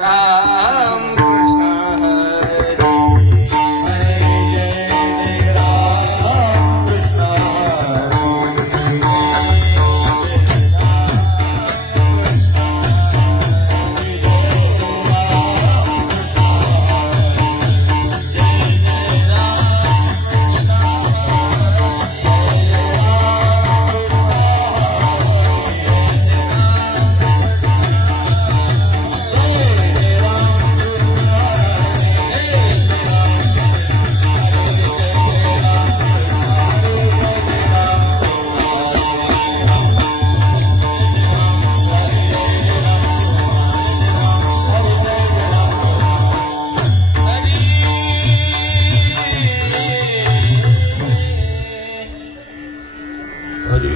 राम कृष्ण हरे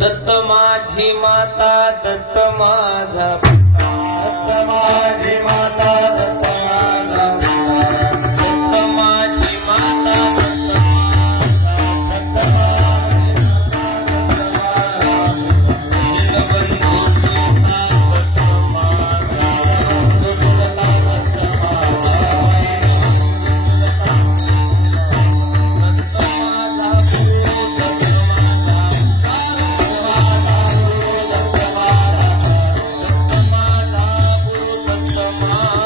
दत्त माझी माता दत्त माझा पिता दत्त माझी माता दत्त माझा पिता दत्त माझी माता दत्त Come on.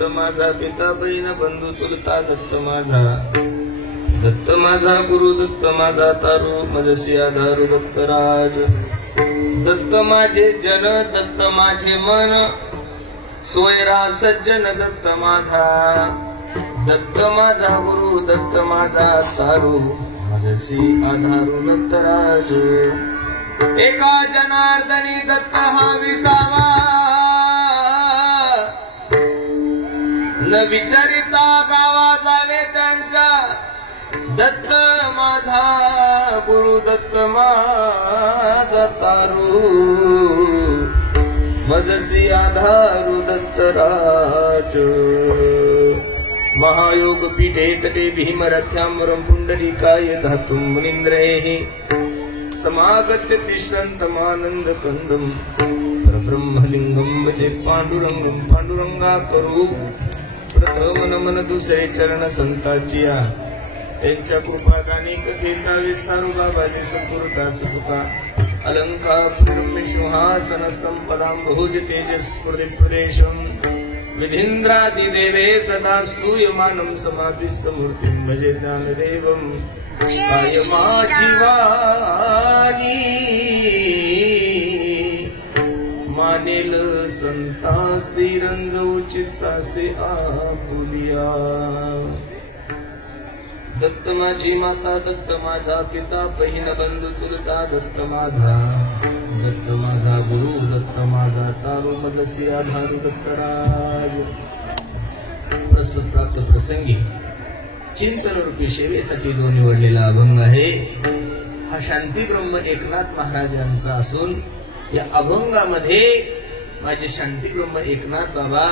दत्त माझा पिता बहीण बंधू चुलता दत्त माझा, दत्त माझा गुरु दत्त माझा तारू मजसी आधारू दत्तराज, दत्त माझे जन दत्त माझे मन सोयरा सज्जन दत्त माझा, दत्त माझा गुरु दत्त माझा तारू मजसी आधारू दत्तराज, एका जनार्दनी दत्त हा विसावा न विचारिता गावा जावे त्यांच्या, दत्त माझा गुरु दत्त माझा तारू मजसी आधारू दत्तराज, महायोग पीठे तटे भीमरथ्यामरं पुंडरीकाय धातुं मुनीन्द्रैः समागत्य तिष्ठन्तमानन्द कंदं परब्रह्मलिंगं भजे पांडुरंगं पांडुरंगा करू प्रथम नमन दुसरे चरण संतांचिया, त्यांच्या कृपागाने कथेचा विस्तार बाबाजी संपूर्णता सुखा अलंकार सिंहासनस्थं पदां बहुज तेजस्फुरित प्रदेशं विधीन्द्रादिदेवे सदा स्तूयमानं समाधिस्थमूर्तिं भजे ज्ञानदेवं कायमाची वाणी मानेल संतासी रंजवू चित्तासे आपुलिया, दत्त माझी माता दत्त माझा पिता बहीण बंधू चुलता दत्त माझा, दत्त माझा गुरु दत्त माझा तारू मजसी आधारू दत्तराज. प्रस्तुत प्राप्त प्रसंगी चिंतन रूपी सेवेसाठी जो निवडलेला अभंग आहे हा शांती ब्रह्म एकनाथ महाराजांचा असून या अभंगामध्ये माझे शांती ब्रह्म एकनाथ बाबा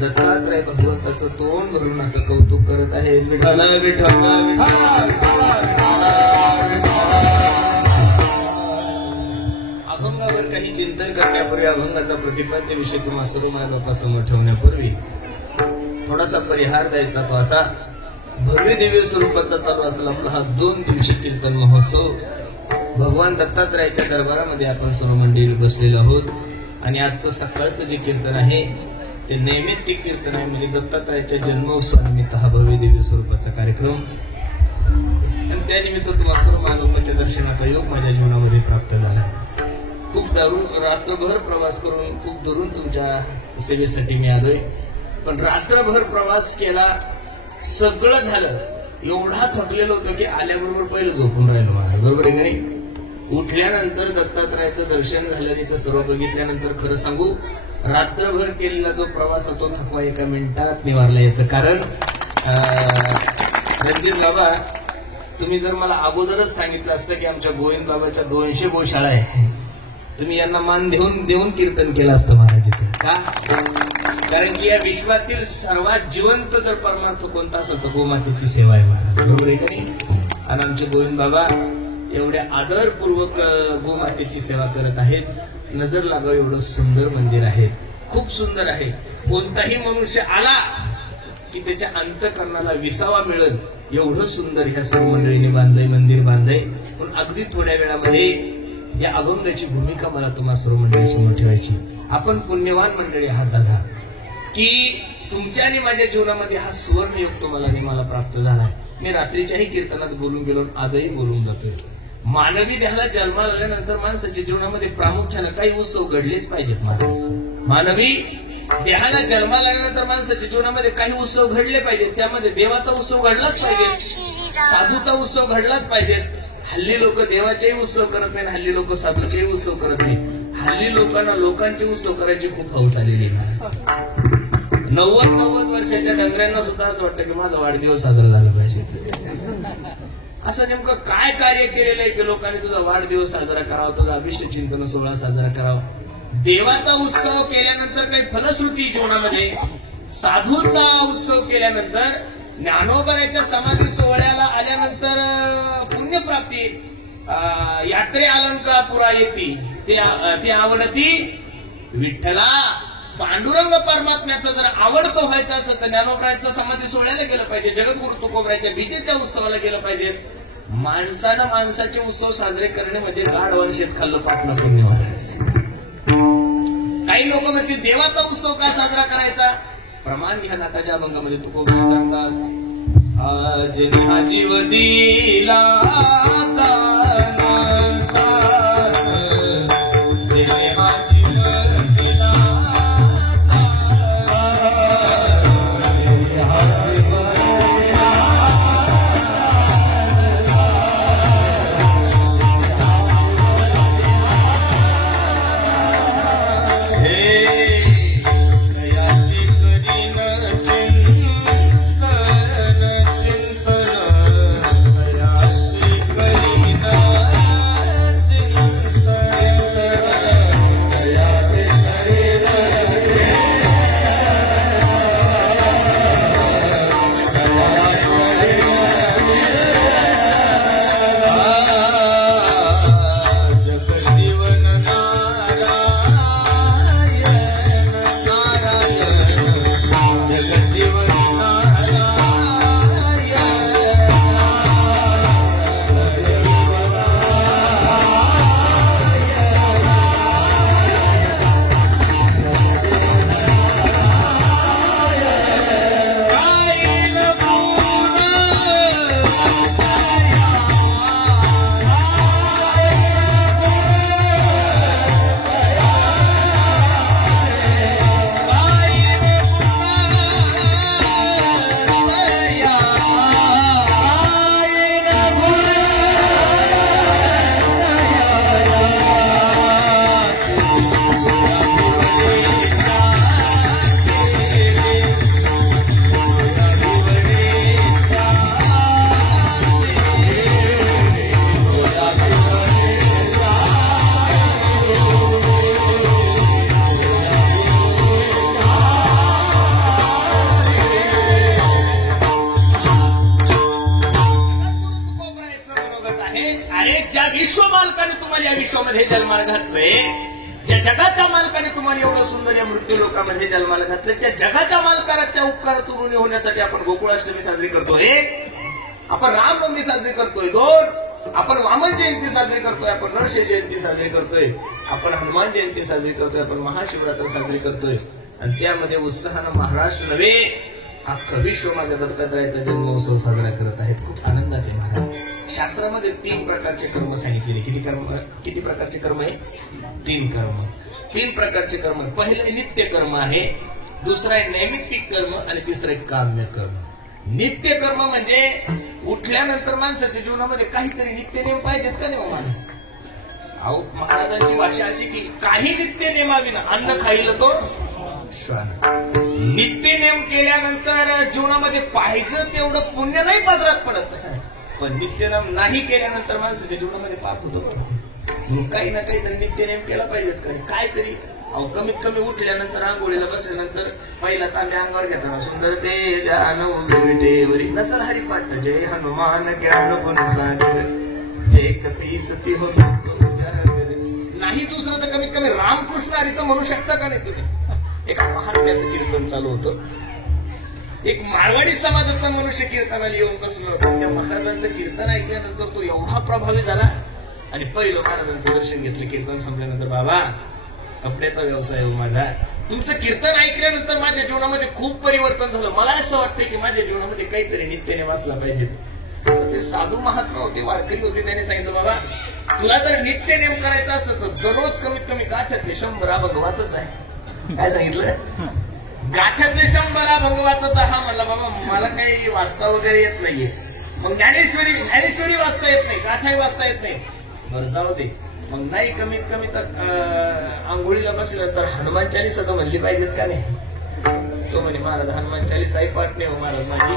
दत्तात्रय भगवंताचं तोंड भरून असं कौतुक करत आहे. विठ्ठल विठ्ठल अभंगावर काही चिंतन करण्यापूर्वी अभंगाचा प्रतिपाद्य विषय तुम्हा सर्व माय बापा समोर ठेवण्यापूर्वी थोडासा परिहार द्यायचा. तो असा भव्य दिव्य स्वरूपाचा चालू असला आपला हा 2 दिवसीय कीर्तन महोत्सव भगवान दत्तात्रयाच्या दरबारामध्ये आपण सर्व मंडळी बसलेलो आहोत. आणि आजचं सकाळचं जे कीर्तन आहे ते नैमित्तिक कीर्तन आहे, म्हणजे दत्तात्रयाच्या जन्मोत्सवानिमित्त हा भव्य दिव्य स्वरूपाचा कार्यक्रम. आणि त्यानिमित्त तुम्हा सर्व मानवाच्या दर्शनाचा योग माझ्या जीवनामध्ये प्राप्त झाला. खूप रात्रभर प्रवास करून खूप दुरून तुमच्या सेवेसाठी मी आलोय, पण रात्रभर प्रवास केला, सगळं झालं, एवढा थकलेलो होतो की आल्याबरोबर पहिलं झोपून राहिलो मला. बरोबर आहे नाही? उठल्यानंतर दत्तात्रयाचं दर्शन झालं, तिथं सर्व बघितल्यानंतर खरं सांगू रात्रभर केलेला जो प्रवास होतो थकवा एका मिनिटात निवारला. याचं कारण रणजित बाबा, तुम्ही जर मला अगोदरच सांगितलं असतं की आमच्या गोविंद बाबाच्या 200 गोशाळा आहे, तुम्ही यांना मान देऊन कीर्तन केलं असतं महाराज इथे. का? कारण की या विश्वातील सर्वात जिवंत जर परमार्थ कोणता असेल तर गोमातेची सेवा आहे महाराज. बरोबर आहे का नाही? आणि आमचे गोविंद बाबा एवढ्या आदरपूर्वक गोमातेची सेवा करत आहेत. नजर लागावं एवढं सुंदर मंदिर आहे, खूप सुंदर आहे. कोणताही मनुष्य आला की त्याच्या अंतःकरणाला विसावा मिळेल एवढं सुंदर ह्या सर्व मंडळींनी बांधलंय, मंदिर बांधलंय. पण अगदी थोड्या वेळामध्ये या अभंगाची भूमिका मला तुम्हा सर्व मंडळी समोर ठेवायची. आपण पुण्यवान मंडळी आहात दादा, की तुमच्या आणि माझ्या जीवनामध्ये हा सुवर्णयोग तुम्हाला आणि मला प्राप्त झाला. मी रात्रीच्याही कीर्तनात बोलून गेलो, आजही बोलून जातोय. मानवी देहाला जन्माला आल्यानंतर माणसाच्या जीवनामध्ये प्रामुख्यानं काही उत्सव घडलेच पाहिजेत महाराज. मानवी देहाला जन्माला आल्यानंतर माणसाच्या जीवनामध्ये काही उत्सव घडले पाहिजेत. त्यामध्ये देवाचा उत्सव घडलाच पाहिजे, साधूचा उत्सव घडलाच पाहिजे. हल्ली लोक देवाचेही उत्सव करत नाही, हल्ली लोक साधूचेही उत्सव करत नाही. हल्ली लोकांना लोकांचे उत्सव करायची खूप हौस आलेली आहे. 90 वर्षाच्या डंगऱ्यांना सुद्धा असं वाटतं की माझा वाढदिवस साजरा झाला पाहिजे. असं नेमकं काय कार्य केलेलं आहे की लोकांनी तुझा वाढदिवस साजरा करावा, तुझा अभिष्ट चिंतन सोहळा साजरा करावा. देवाचा उत्सव केल्यानंतर काही फलश्रुती जीवनामध्ये, साधूचा उत्सव केल्यानंतर, ज्ञानोबराच्या समाधी सोहळ्याला आल्यानंतर पुण्यप्राप्ती, यात्रे अलंकापुरा येते ते आवडती विठ्ठला. पांडुरंग परमात्म्याचं जर आवडतं व्हायचं असेल तर ज्ञानोबराच्या समाधी सोहळ्याला गेलं पाहिजे, जगद्गुरु तुकोबराच्या बीजेच्या उत्सवाला गेलं पाहिजे. माणसानं माणसाचे उत्सव साजरे करणे म्हणजे गाढ वर्षेत खाल्लं पाटणं पुण्य महाराज. काही लोक म्हणतील देवाचा उत्सव का साजरा करायचा, प्रमाण ह्या नाटाच्या अभंगामध्ये तुकोबा सांगतात, आज हा जीव दिला विश्वामध्ये जन्माला घातलंय, ज्या जगाच्या मालकाने तुम्हाला एवढं सुंदर या मृत्यू लोकांमध्ये जन्माला घातलंय, त्या जगाच्या मालकाच्या उपकारातून ऋणी होण्यासाठी आपण गोकुळाष्टमी साजरी करतोय, आपण रामनवमी साजरी करतोय, 2 आपण वामन जयंती साजरी करतोय, आपण नरसिंह जयंती साजरी करतोय, आपण हनुमान जयंती साजरी करतोय, आपण महाशिवरात्र साजरी करतोय. आणि त्यामध्ये उत्साहानं महाराष्ट्र नव्हे अख्खं विश्व माझ्या दत्तात्रयाचा जन्मोत्सव साजरा करत आहेत. खूप आनंदात आहे महाराज. शास्त्रामध्ये 3 प्रकारचे कर्म सांगितलेले. किती प्रकारचे कर्म आहे? 3 कर्म. 3 प्रकारचे कर्म. पहिलं नित्य कर्म आहे, दुसरं आहे नैमित्तिक कर्म आणि तिसरं आहे काम्य कर्म. नित्य कर्म म्हणजे उठल्यानंतर माणसाच्या जीवनामध्ये काहीतरी नित्य नियम पाहिजेत का नाही माणूस? अहो, महाराजांची भाषा अशी की काही नित्य नियमाविना अन्न खाईल तो श्वान. नित्य नियम केल्यानंतर जीवनामध्ये पाहिजे तेवढं पुण्य नाही पदरात पडत, पण नित्यनेम नाही केल्यानंतर माणसाच्या जीवनामध्ये पाप होतो. काही ना काहीतरी नित्यनेम केला पाहिजेत. काहीतरी अहो, कमीत कमी उठल्यानंतर आंघोळीला बसल्यानंतर पहिला तांब्या अंगावर घेताना सुंदर ते ज्ञान विटेवरी नसल हरिपाठ जय हनुमान ज्ञान गुण सागर जय कपी सती होतो नाही. दुसरं तर कमीत कमी रामकृष्ण हरी तर म्हणू शकता का नाही तुम्ही? एका महात्म्याचं कीर्तन चालू होतं. एक मारवाडी समाजाचा मनुष्य कीर्तनाला येऊन बसलो होता. त्या महाराजांचं कीर्तन ऐकल्यानंतर तो एवढा प्रभावी झाला आणि पहिलं महाराजांचं दर्शन घेतलं. कीर्तन संपल्यानंतर, बाबा कपड्याचा व्यवसाय हो माझा, तुमचं कीर्तन ऐकल्यानंतर माझ्या जीवनामध्ये खूप परिवर्तन झालं. मला असं वाटतं की माझ्या जीवनामध्ये काहीतरी नित्यनेम असला पाहिजे. ते साधू महात्मा होते, वारकरी होते, त्यांनी सांगितलं, बाबा तुला जर नित्यनेम करायचा असेल तर दररोज कमीत कमी गाठ्यातले 100 अभंग वाचच आहे. काय सांगितलं? गाठ्यातले 100 अभंग वाचच. हा म्हणला, बाबा मला काही वाचता वगैरे येत नाहीये. मग ज्ञानेश्वरी वाचता येत नाही, गाथाही वाचता येत नाही. बरं जाऊ दे. मग नाही कमीत कमी तर आंघोळीला बसलं तर हनुमान चालीसा तर म्हणली पाहिजेत का नाही? तो म्हणे, महाराज हनुमान चालीसाही पाठ नाही हो महाराज माझी.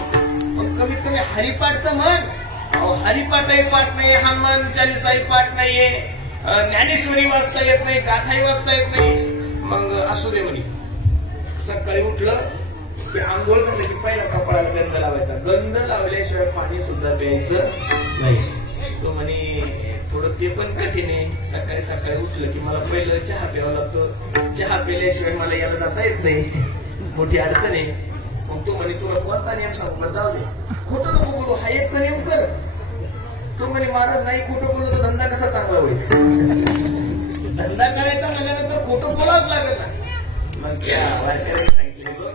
मग कमीत कमी हरिपाठचं म्हण. अहो, हरिपाठही पाठ नाही, हनुमान चालीसाही पाठ नाहीये, ज्ञानेश्वरी वाचता येत नाही, गाथाही वाचता येत नाही. मग असू दे म्हणे. सकाळी उठलं की आंघोळ झालं की पहिला कपाळाला गंध लावायचा. गंध लावल्याशिवाय पाणी सुद्धा प्यायचं नाही. तो म्हणे थोडं ते पण कठीण आहे. सकाळी सकाळी उठलं की मला पहिलं चहा प्यावा लागतो. चहा प्यायल्याशिवाय मला याला जाता येत नाही, मोठी अडचण आहे. मग तो म्हणे तुला कोणता नियम सांगू? जाऊ दे, खोटं नको बोलू, हा एक तर नियम कर. तो म्हणे, महाराज नाही खोटं बोललो तर धंदा कसा चांगला होईल? धंदा करायचा म्हणल्यानंतर खोटं बोलावंच लागेल ना. मग त्या वारकऱ्यांनी सांगितलं,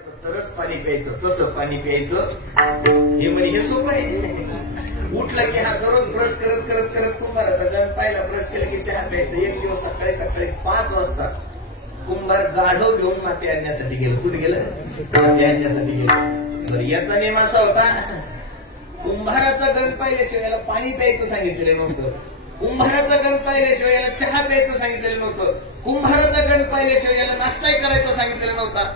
करायचं तरच पाणी प्यायचं, तसं पाणी प्यायचं. हे म्हणजे हे सोपं आहे. उठलं की हा दररोज ब्रश करत करत करत कुंभाराचा गण पाहिला, ब्रश केलं की चहा प्यायचं. एक दिवस सकाळी सकाळी 5 वाजता कुंभार गाढव घेऊन माती आणण्यासाठी गेलो. कुठे गेलं? माती आणण्यासाठी गेलो. याचा नियम असा होता, कुंभाराचा गण पाहिल्याशिवाय याला पाणी प्यायचं सांगितलेलं नव्हतं. कुंभाराचा गण पाहिल्याशिवाय याला चहा प्यायचं सांगितलेलं नव्हतं. कुंभाराचा गण पाहिल्याशिवाय याला नाश्ताही करायचा सांगितलेला नव्हता.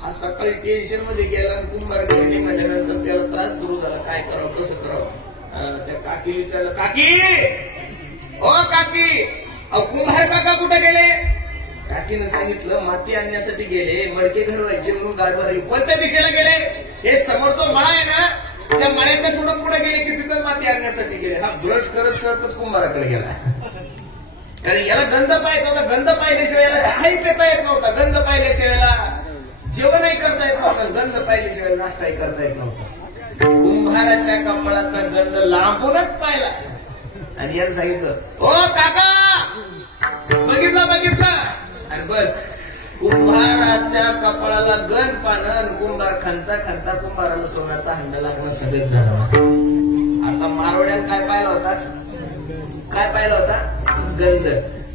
हा सकाळी टेन्शन मध्ये गेला आणि कुंभार घरी म्हणल्यानंतर त्याला त्रास सुरू झाला. काय करावं, कसं करावं? त्या काकी विचारलं, काकी ओ काकी, कुंभार काका कुठे गेले? काकीनं सांगितलं, माती आणण्यासाठी गेले, मडके घडवायचे म्हणून गाडवारी. कोणत्या दिशेला गेले? हे समोरचा मळा आहे ना, त्या मळ्याच्या थोडं पुढे गेले की तिथं माती आणण्यासाठी गेले. हा ब्रश करत करतच कुंभाराकडे गेला. कारण याला गंध पाहायचा होता. गंध पाहिल्याशिवाय याला चहाही पेता येत नव्हता. गंध पाहिल्याशिवाय याला जेवणही करता येत नव्हतं. गंध पाहिल्याशिवाय नाश्ताही करता येत नव्हता. कुंभाराच्या कपाळाचा गंध लांबूनच पाहिला आणि यानं सांगितलं, ओ काका बघितलं बघितलं. आणि बस कुंभाराच्या कपाळाला गंध पानं, कुंभार खांता खांता कुंभाराला सोन्याचा हंडा लागणं सगळंच झालं. आता मारवड्यात काय पाहिला होता? काय पाहिला होता? गंध.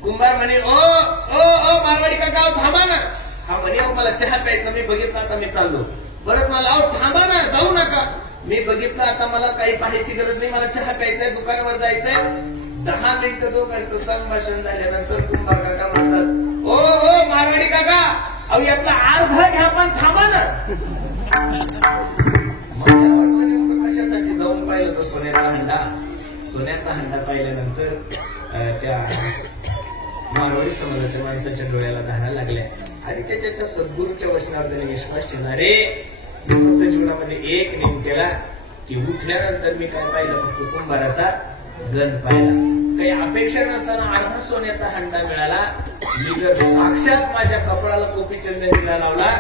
कुंभार म्हणे, ओ ओ ओ मारवाडी काका थांबा ना. हा म्हणे, मला चहा प्यायचा, मी बघितलं, आता मी चाललो. परत मला, थांबा ना, जाऊ नका. मी बघितलं, आता मला काही पाहायची गरज नाही, मला चहा प्यायचाय, दुकानावर जायचंय. 10 मिनिटं दोघांचं संभाषण झाल्यानंतर कुंभार काका म्हणतात, ओ ओ मारवाडी काका, अहो यातला अर्धा घ्या पण थांबा ना. मग त्याला वाटलं नेमकं कशासाठी जाऊन पाहिलं तो सोन्याचा हंडा. सोन्याचा हंडा पाहिल्यानंतर त्या मारवाडी समाजाच्या माणसाच्या डोळ्याला धारा लागल्या आणि त्याच्या सद्गुरूच्या वचनावर त्याने विश्वास ठेवणारे फक्त जीवनामध्ये एक नेम केला की उठल्यानंतर मी काय पाहिलं? फक्त कुंभाराचा गण पाहिला. काही अपेक्षा नसताना अर्धा सोन्याचा हंडा मिळाला. मी जर साक्षात माझ्या कपडाला कोपी चंदनीला लावला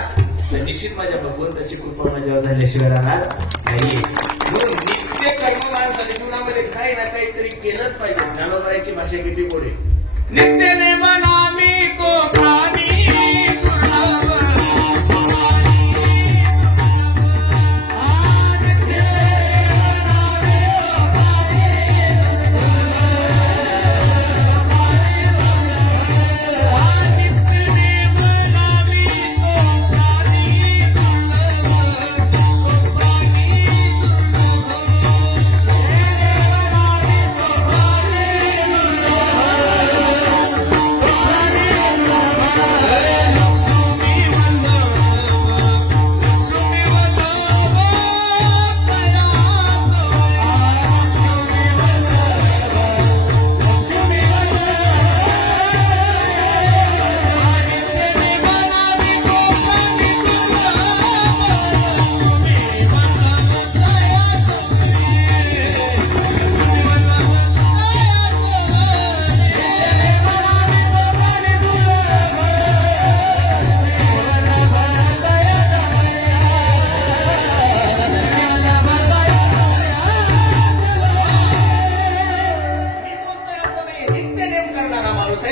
तर निश्चित माझ्या भगवंताची कृपा माझ्यावर झाल्याशिवाय राहणार नाही. म्हणून नित्य कर्म माणसाने जीवनामध्ये काही ना काहीतरी केलंच पाहिजे. ज्ञानोबाईची भाषा किती गोडी. नित्य नेम नामी को प्राणी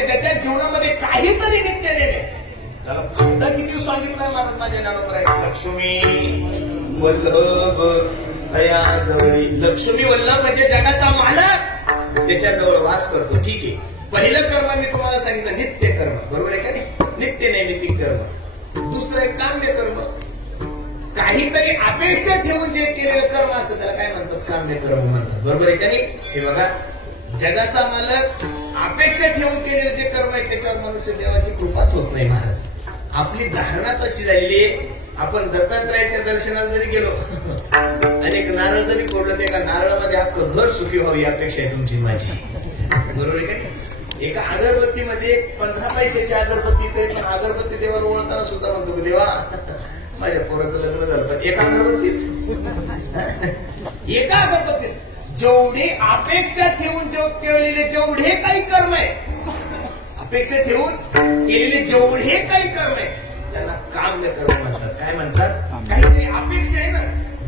ज्याच्या जीवनामध्ये काहीतरी नित्य नेमे. त्याला फायदा किती सांगितलाय महाराज माझ्या ज्ञानोबा. लक्ष्मी वल्लभ तया जवळी. लक्ष्मी वल्लभ म्हणजे जगाचा मालक त्याच्याजवळ वास करतो. ठीक आहे, पहिलं कर्म मी तुम्हाला सांगितलं नित्य कर्म, बरोबर आहे का नाही? नित्य नैमित्तिक कर्म. दुसरं एक काम्य कर्म. काहीतरी अपेक्षा ठेवून जे केलेलं कर्म असतं त्याला काय म्हणतात? काम्य कर्म म्हणतात, बरोबर आहे का नाही? हे बघा, जगाचा मालक अपेक्षा ठेवून केलेलं जे कर्म आहे त्याच्यावर मनुष्य देवाची कृपाच होत नाही महाराज. आपली धारणाच अशी झालेली आहे. आपण दत्तात्रयाच्या दर्शनाला जरी गेलो आणि एक नारळ जरी फोडलं, त्या नारळामध्ये आपलं घर सुखी व्हावी अपेक्षा आहे तुमची माझी, बरोबर आहे का? एका अगरबत्तीमध्ये 15 पैशाची अगरबत्ती, तरी पण अगरबत्ती देवाला ओळखताना सुद्धा म्हणतो, देवा माझ्या पोराचं लग्न झालं. पण एका अगरबत्तीत जेवढी अपेक्षा ठेवून केलेले जेवढे काही कर्म आहे, अपेक्षा ठेवून केलेले जेवढे काही कर्म आहे त्यांना काम्य कर्म म्हणतात. काय म्हणतात? काहीतरी अपेक्षा आहे ना.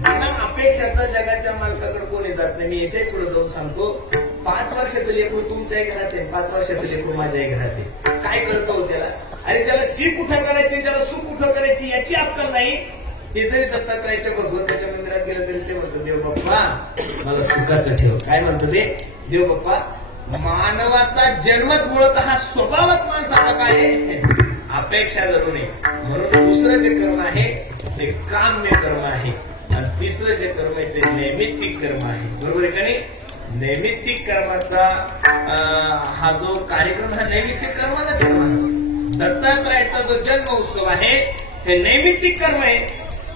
बिना अपेक्षाचा जगाच्या मालकाकडे कोणी जात नाही. मी याच्याही पुढे जाऊन सांगतो. 5 वर्षाचं लेकरू तुमच्याही घरात आहे, 5 वर्षाचं लेकरू माझ्याही घरात आहे. काय करतो त्याला? अरे ज्याला शी कुठं करायची, ज्याला सू कुठं करायची याची अक्कल नाही, ते जरी दत्तात्रयाच्या भगवंताच्या मंदिरात गेलं तरी ते म्हणतो देव बाप्पा मला सुखाचं ठेव. काय म्हणतो ते देव बाप्पा? मानवाचा जन्मच मुळतः हा स्वभावच माणसाचा काय आहे? अपेक्षा धरू नये. म्हणून दुसरं जे कर्म आहे ते काम्य कर्म आहे आणि तिसरं जे कर्म आहे ते नैमित्तिक कर्म आहे. बरोबर आहे का नाही? नैमित्तिक कर्माचा हा जो कार्यक्रम हा नैमित्तिक कर्मालाच कर्म आहे. दत्तात्रयाचा जो जन्म उत्सव आहे हे नैमित्तिक कर्म आहे.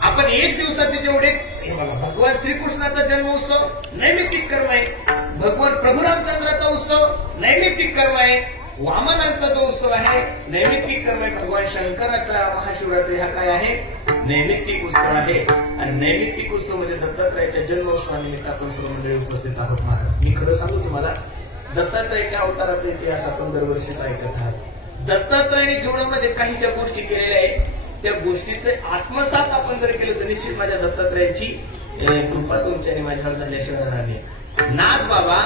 आपण एक दिवसाचे जेवढे भगवान श्रीकृष्णाचा जन्म उत्सव नैमित्तिक कर्म आहे. भगवान प्रभू रामचंद्राचा उत्सव नैमित्तिक कर्म आहे. वामनांचा जो उत्सव आहे नैमित्तिक कर्म आहे. भगवान शंकराचा महाशिवरात्री हा काय आहे? नैमित्तिक उत्सव आहे. आणि नैमित्तिक उत्सव म्हणजे दत्तात्रयाच्या जन्मोत्सवानिमित्त आपण सर्व मंडळी उपस्थित आहोत. महाराज मी खरं सांगू तुम्हाला, दत्तात्रयाच्या अवताराचा इतिहास आपण दरवर्षीच ऐकत आहात. दत्तात्रयाने जीवनामध्ये काही ज्या गोष्टी केलेल्या आहेत त्या गोष्टीचे आत्मसात आपण जर केलं तर निश्चित माझ्या दत्तात्रयाची कृपा तुमच्याने माझ्यावर झाल्याशिवाय राहणार नाही. नाथ बाबा,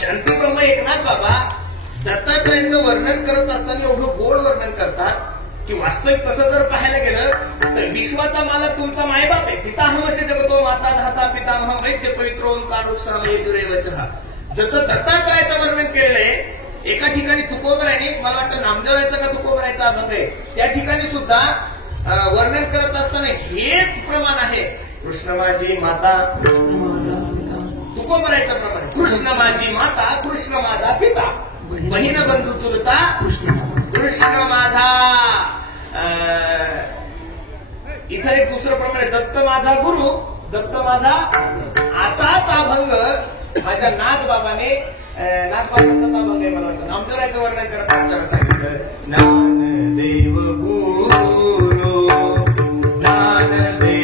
शांतीब्रह्म एकनाथ बाबा दत्तात्रयाचं वर्णन करत असताना एवढं गोड वर्णन करतात की वास्तविक तसं जर पाहायला गेलं तर विश्वाचा मालक तुमचा मायबाप आहे. पितामह जगतो माता धाता पितामह वैद्य पवित्र ओंकार वृक्षामयेजुरेवचः. जसं दत्तात्रयाचं वर्णन केलंय एका ठिकाणी तुकोबराने, मला वाटतं नामदेवायचा का तुकोबरायचा अभंग आहे, त्या ठिकाणी सुद्धा वर्णन करत असताना हेच प्रमाण आहे. कृष्ण माझी माता, तुकोबरायच्या प्रमाणे कृष्ण माझी माता, कृष्ण माझा पिता, बहीण बंधू चुलता कृष्ण माझा. इथं एक दुसरं प्रमाणे दत्त माझा गुरु, दत्त माझा. असाच अभंग माझ्या नाथ बाबाने, नाथ बाबांचाच अभंग आहे मला वाटतं, नामदेवाचं वर्णन करत असताना सांगितलं. ज्ञानदेव गुरु ज्ञानदेव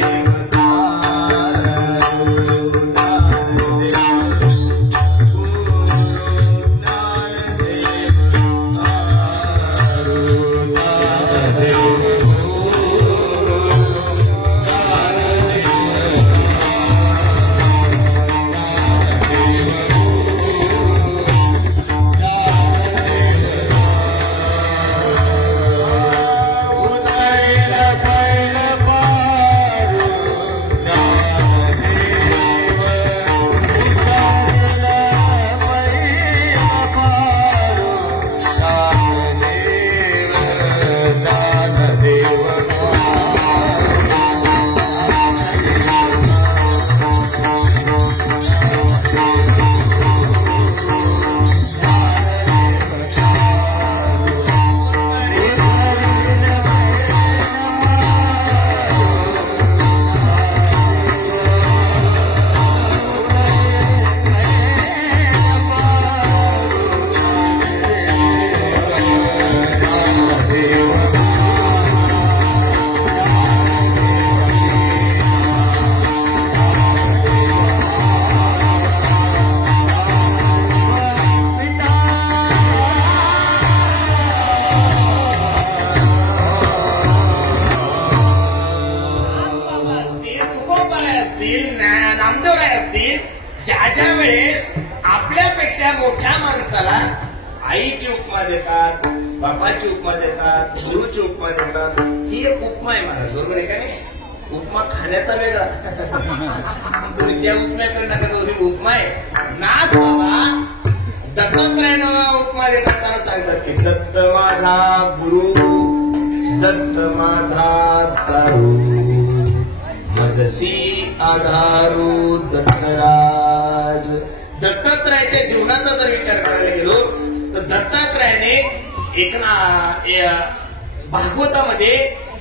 ज्या ज्या वेळेस आपल्यापेक्षा मोठ्या माणसाला आईची उपमा देतात, बापाची उपमा देतात, गुरुची उपमा देतात, ही एक उपमा आहे महाराज. बरोबर आहे का नाही? उपमा खाण्याचा वेगळा, तुम्ही त्या उपम्याकडे नका, ही उपमा आहे. नाथ बाबा दत्तात्रयानं उपमा देत असताना सांगतात की दत्त माझा गुरु, दत्त माझा तारू, मजसी आधारू दत्तराज. दत्तात्रयाच्या जीवनाचा जर विचार करायला गेलो तर दत्तात्रयाने भागवतामध्ये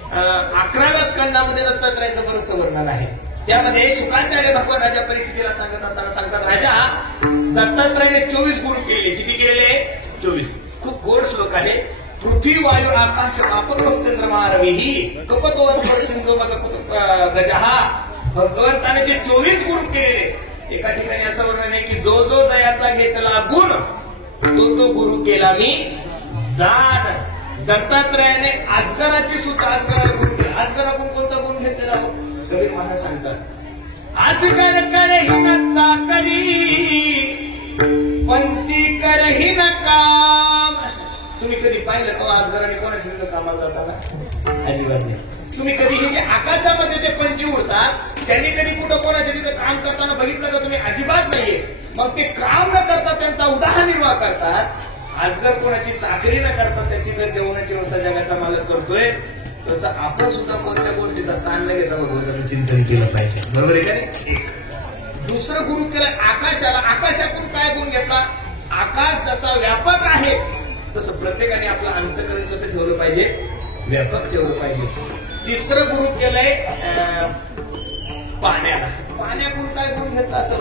11व्या स्कंदामध्ये दत्तात्रयाचं बरंचसं वर्णन आहे. त्यामध्ये शुकाचार्य भगवान राजा परीक्षितीला सांगत असताना सांगतात, राजा दत्तात्रयाने 24 गुरु केले. किती केलेले? 24. खूप गोड श्लोक आहे. पृथ्वी वायू आकाश आपको चंद्रमा रवी कपतो सिंधू गजहा. भगवंताने जे 24 गुरु केले, एका ठिकाणी असं वर्णन आहे की जो जो दयाचा घेतला गुण तो गुरु केला मी जाण. दत्तात्रयाने अजगराची सुद्धा अजगराला गुरु केला. अजगराकडून कोणता गुण घेतलेला हो? कबीर महाराज सांगतात, अजगर करही न चाकरी पंची करही न काम. तुम्ही कधी पाहिलं का आजगराने कोणाच्या तिथं कामाला जाताना? अजिबात नाही. तुम्ही कधी हे जे आकाशामध्ये जे पंछी उडतात त्यांनी कधी कुठं कोणाच्या तिथं काम करताना बघितलं का तुम्ही? अजिबात नाहीये. मग ते काम न करता त्यांचा उदरनिर्वाह करतात. आजगर कोणाची चाकरी न करता त्याची जर जेवणाची व्यवस्था जगाचा मालक करतोय, तसं आपण सुद्धा कोणत्या गोष्टीचा ताण न घेता भगवंताचं चिंतन केलं पाहिजे. बरोबर आहे काय? दुसरं गुरु केलं आकाशाला. आकाशातून काय गुण घेतला? आकाश जसा व्यापक आहे तसं प्रत्येकाने आपलं अंतःकरण कसं ठेवलं पाहिजे? व्यापक ठेवलं पाहिजे. तिसरं गुरु केलंय पाण्याला. पाण्यातून काय गुण घेतला असं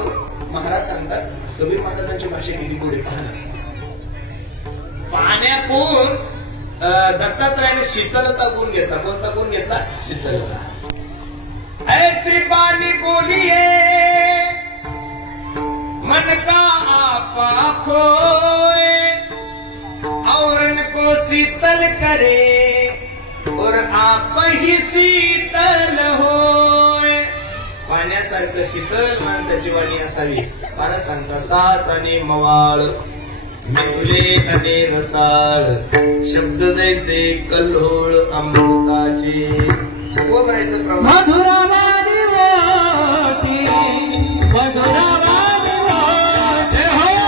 महाराज सांगतात. कबीर महाराजांची भाषा केली पुढे पाहणार. पाण्यातून दत्तात्रयाने शीतलता गुण घेतला. कोणता गुण घेतला? शीतलता. ऐसी पानी बोलिए मन का आपा खोए औरन को शीतल करे और आप ही शीतल होय. पाण्यासारखं शीतल माणसाची वाणी असावी. मला सांगता साच आणि मवाळ मिसले आणि रसाळ शब्द जैसे कल्होळ अमृताचे. बोलायचं प्रमाण मधुरावाणी वाटी मधुरावाणी वाटे हो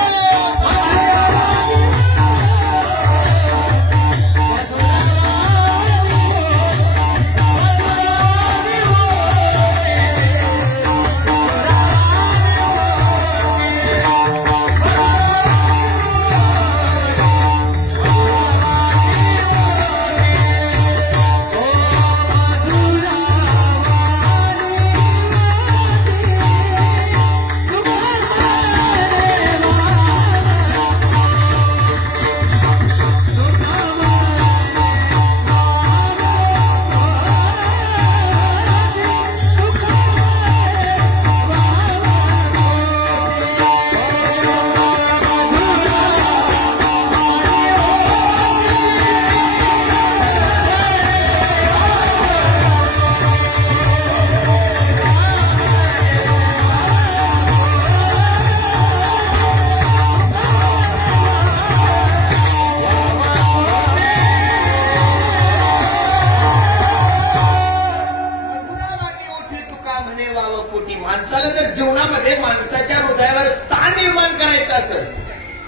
माणसाला जर जीवनामध्ये माणसाच्या हृदयावर स्थान निर्माण करायचं असेल,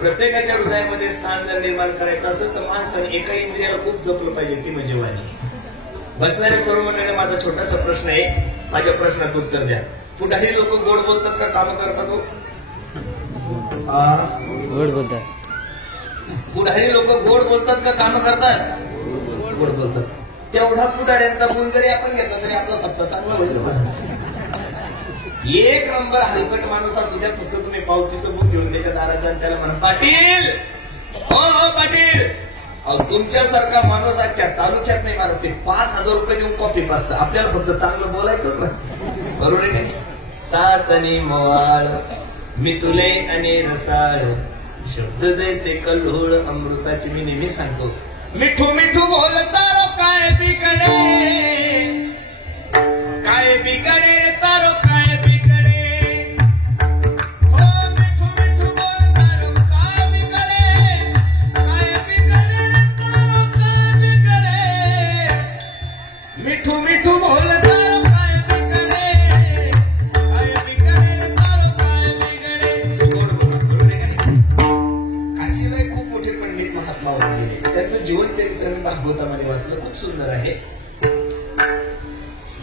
प्रत्येकाच्या हृदयामध्ये स्थान जर निर्माण करायचं असेल तर माणसाने एका इंद्रियाला खूप जपलं पाहिजे, ती म्हणजे वाणी. बसणारे सर्व मंडळींना माझा छोटासा प्रश्न आहे, माझ्या प्रश्नाचं उत्तर द्या. पुढारी लोक गोड बोलतात का काम करतात? गोड बोलतात. पुढारी लोक गोड बोलतात का काम करतात? गोड बोलतात. तेवढा पुढाऱ्यांचा गुण जरी आपण घेतला तरी आपला सप्ताह चांगला होईल. एक नंबर हलकट माणूस असू द्या, फक्त तुम्ही पावतीचं बुक घेऊन त्याच्या दारात जाऊन त्याला म्हणा पाटील, हो हो पाटील, अहो तुमच्यासारखा माणूस अख्ख्या तालुक्यात नाही मारत. ते 5,000 रुपये देऊन कॉफी पाजतं. आपल्याला फक्त चांगलं बोलायचंच ना, बरोबर आहे. साच आणि मवाळ मितुले आणि रसाळ शब्द जैसे कल्होळ अमृताची. मी नेहमी सांगतो, मिठू मिठू बोलता काय बिगडे, काय बिगडे तारो काय बिगडे, हो मिठू मिठू बोलतारो काय बिगडे, काय बिगडे तारो काय बिगडे, मिठू मिठू बोलतारो काय बिगडे, काय बिगडे तारो काय बिगडे. बरोबर आहे का? काशीबाई खूप मोठे पंडित महात्मा होते. त्यांचं जीवनचरित्र मी भागवतामध्ये वाचलं, खूप सुंदर आहे.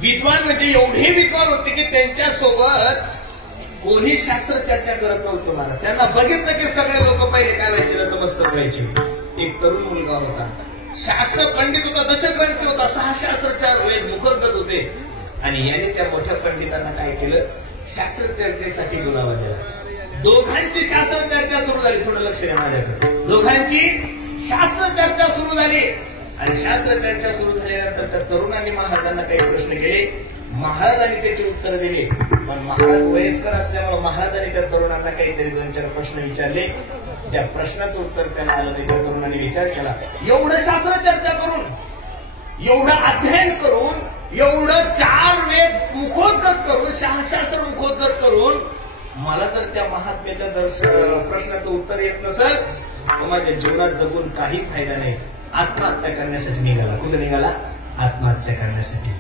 विद्वान म्हणजे एवढे विद्वान होते की त्यांच्यासोबत कोणी शास्त्र चर्चा करत नव्हतं. मला त्यांना बघितलं की सगळे लोक पहिले काय व्हायचे, नतमस्तक व्हायचे. एक तरुण मुलगा होता, शास्त्र पंडित होता, दशग्रंथी होता, 6 शास्त्रचार वेद मुखोद्गत होते. आणि याने त्या मोठ्या पंडितांना काय केलं, शास्त्र चर्चेसाठी बोलावा दिला. दोघांची शास्त्र चर्चा सुरू झाली. थोडं लक्ष द्या माझ्याकडे. दोघांची शास्त्र चर्चा सुरू झाली आणि शास्त्र चर्चा सुरू झाल्यानंतर त्या तरुणांनी महाराजांना काही प्रश्न केले. महाराजांनी त्याची उत्तर दिली, पण महाराज वयस्कर असल्यामुळे महाराजांनी त्या तरुणांना काहीतरी 2-4 प्रश्न विचारले. त्या प्रश्नाचं उत्तर त्याला आलं नाही. त्या तरुणांनी विचार केला, एवढं शास्त्र चर्चा करून, एवढं अध्ययन करून, एवढं 4 वेद मुखोद्गत करून, 6 शास्त्र मुखोद्गत करून मला जर त्या महात्म्याच्या जर प्रश्नाचं उत्तर येत नसेल तो माझ्या जीवनात जगून काही फायदा नाही. आत्महत्या करण्यासाठी निघाला. कुठे निघाला? आत्महत्या करण्यासाठी.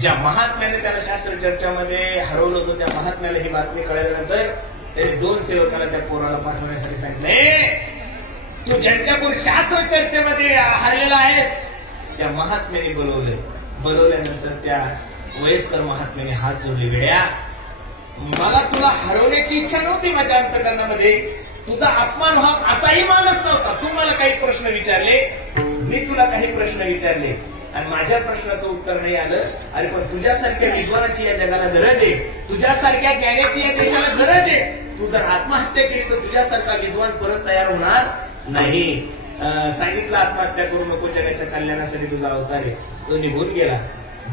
ज्या महात्म्याने त्याला शास्त्र चर्चामध्ये हरवलं होतं त्या महात्म्याला ही बातमी कळल्यानंतर त्याने 2 सेवकाला त्या पोराला पाठवण्यासाठी सांगितले, तू ज्यांच्याकडून शास्त्र चर्चेमध्ये हरलेला आहेस त्या महात्म्याने बोलवल्यानंतर त्या वयस्कर महात्म्याने हात जोडले. वेड्या, मला तुला हरवण्याची इच्छा नव्हती. माझ्या अंतकरणामध्ये तुझा अपमान व्हावा असाही मानस नव्हता. तू मला काही प्रश्न विचारले, मी तुला काही प्रश्न विचारले आणि माझ्या प्रश्नाचं उत्तर नाही आलं. अरे पण तुझ्यासारख्या विद्वानाची या जगाला गरज आहे, तुझ्यासारख्या ज्ञानाची या देशाला गरज आहे. तू जर आत्महत्या केली तर तुझ्यासारखा विद्वान परत तयार होणार नाही. सांगितलं आत्महत्या करू नको, जगाच्या कल्याणासाठी तुझा अवतार आहे. तो निघून गेला.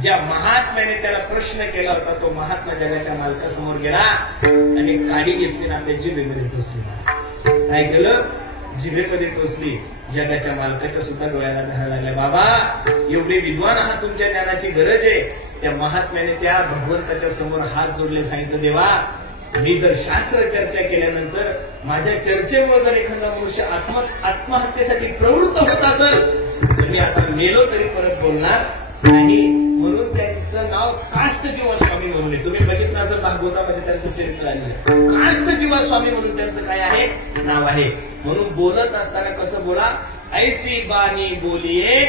ज्या महात्म्याने त्याला प्रश्न केला होता तो महात्मा जगाच्या मालकासमोर गेला आणि काडी घेतली ना त्या जिभेमध्ये टोचली. काय केलं? जिभेमध्ये टोचली. जगाच्या मालकाच्या सुद्धा डोळ्याला धारा लागल्या. बाबा, एवढे विद्वान आहात, तुमच्या ज्ञानाची गरज आहे. त्या महात्म्याने त्या भगवंताच्या समोर हात जोडले. सांगितलं, देवा, मी जर शास्त्र चर्चा केल्यानंतर माझ्या चर्चेमुळे जर एखादा मनुष्य आत्महत्येसाठी प्रवृत्त होत असेल तर मी आता मेलो तरी परत बोलणार नाही. म्हणून त्यांचं नाव काष्टजीवा स्वामी म्हणून आहे. तुम्ही बघितलं असेल भागवतामध्ये त्यांचं चरित्र आलेलं. काष्टजीवा स्वामी म्हणून त्यांचं काय आहे? नाव आहे. म्हणून बोलत असताना कसं बोला? ऐसी बानी बोलिये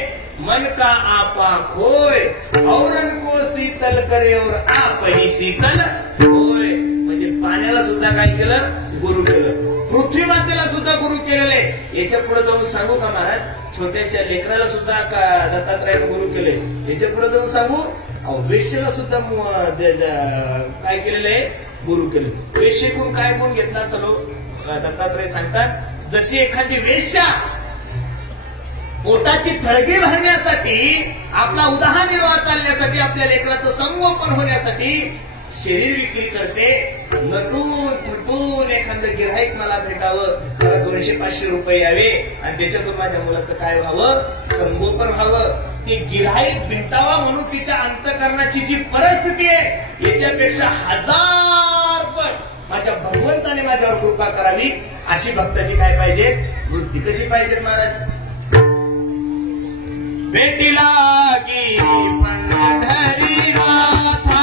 मन का आपा खोय, औरन को शीतल करे और आप ही शीतल होय. म्हणजे पाण्याला सुद्धा काय केलं? गुरु केलं. पृथ्वी मातेला सुद्धा गुरु केलेलं आहे. याच्या पुढे जाऊन सांगू का महाराज? छोट्याशा लेकराला सुद्धा दत्तात्रयाने गुरु केले. याच्या पुढे जाऊन सांगू? वेश्येला सुद्धा काय केलेलं आहे? गुरु केले. वेश्येकडून काय गुण घेतला सलो? दत्तात्रय सांगतात, जशी एखादी वेश्या पोटाची थळगी भरण्यासाठी, आपला उदरनिर्वाह चालण्यासाठी, आपल्या लेकराचं संगोपन होण्यासाठी शरीर विक्री करते. नटून थटून एखादं गिऱ्हाईक मला भेटावं, मला 200-500 रुपये यावे आणि त्याच्यातून माझ्या मुलाचं काय व्हावं? संगोपन व्हावं. ते गिऱ्हाईक भेटावा म्हणून तिच्या अंतकरणाची जी परिस्थिती आहे याच्यापेक्षा 1000 पट माझ्या भगवंताने माझ्यावर कृपा करावी अशी भक्ताची काय पाहिजे? वृत्ती. कशी पाहिजे महाराज? भेटीला की पंढरी नाथा,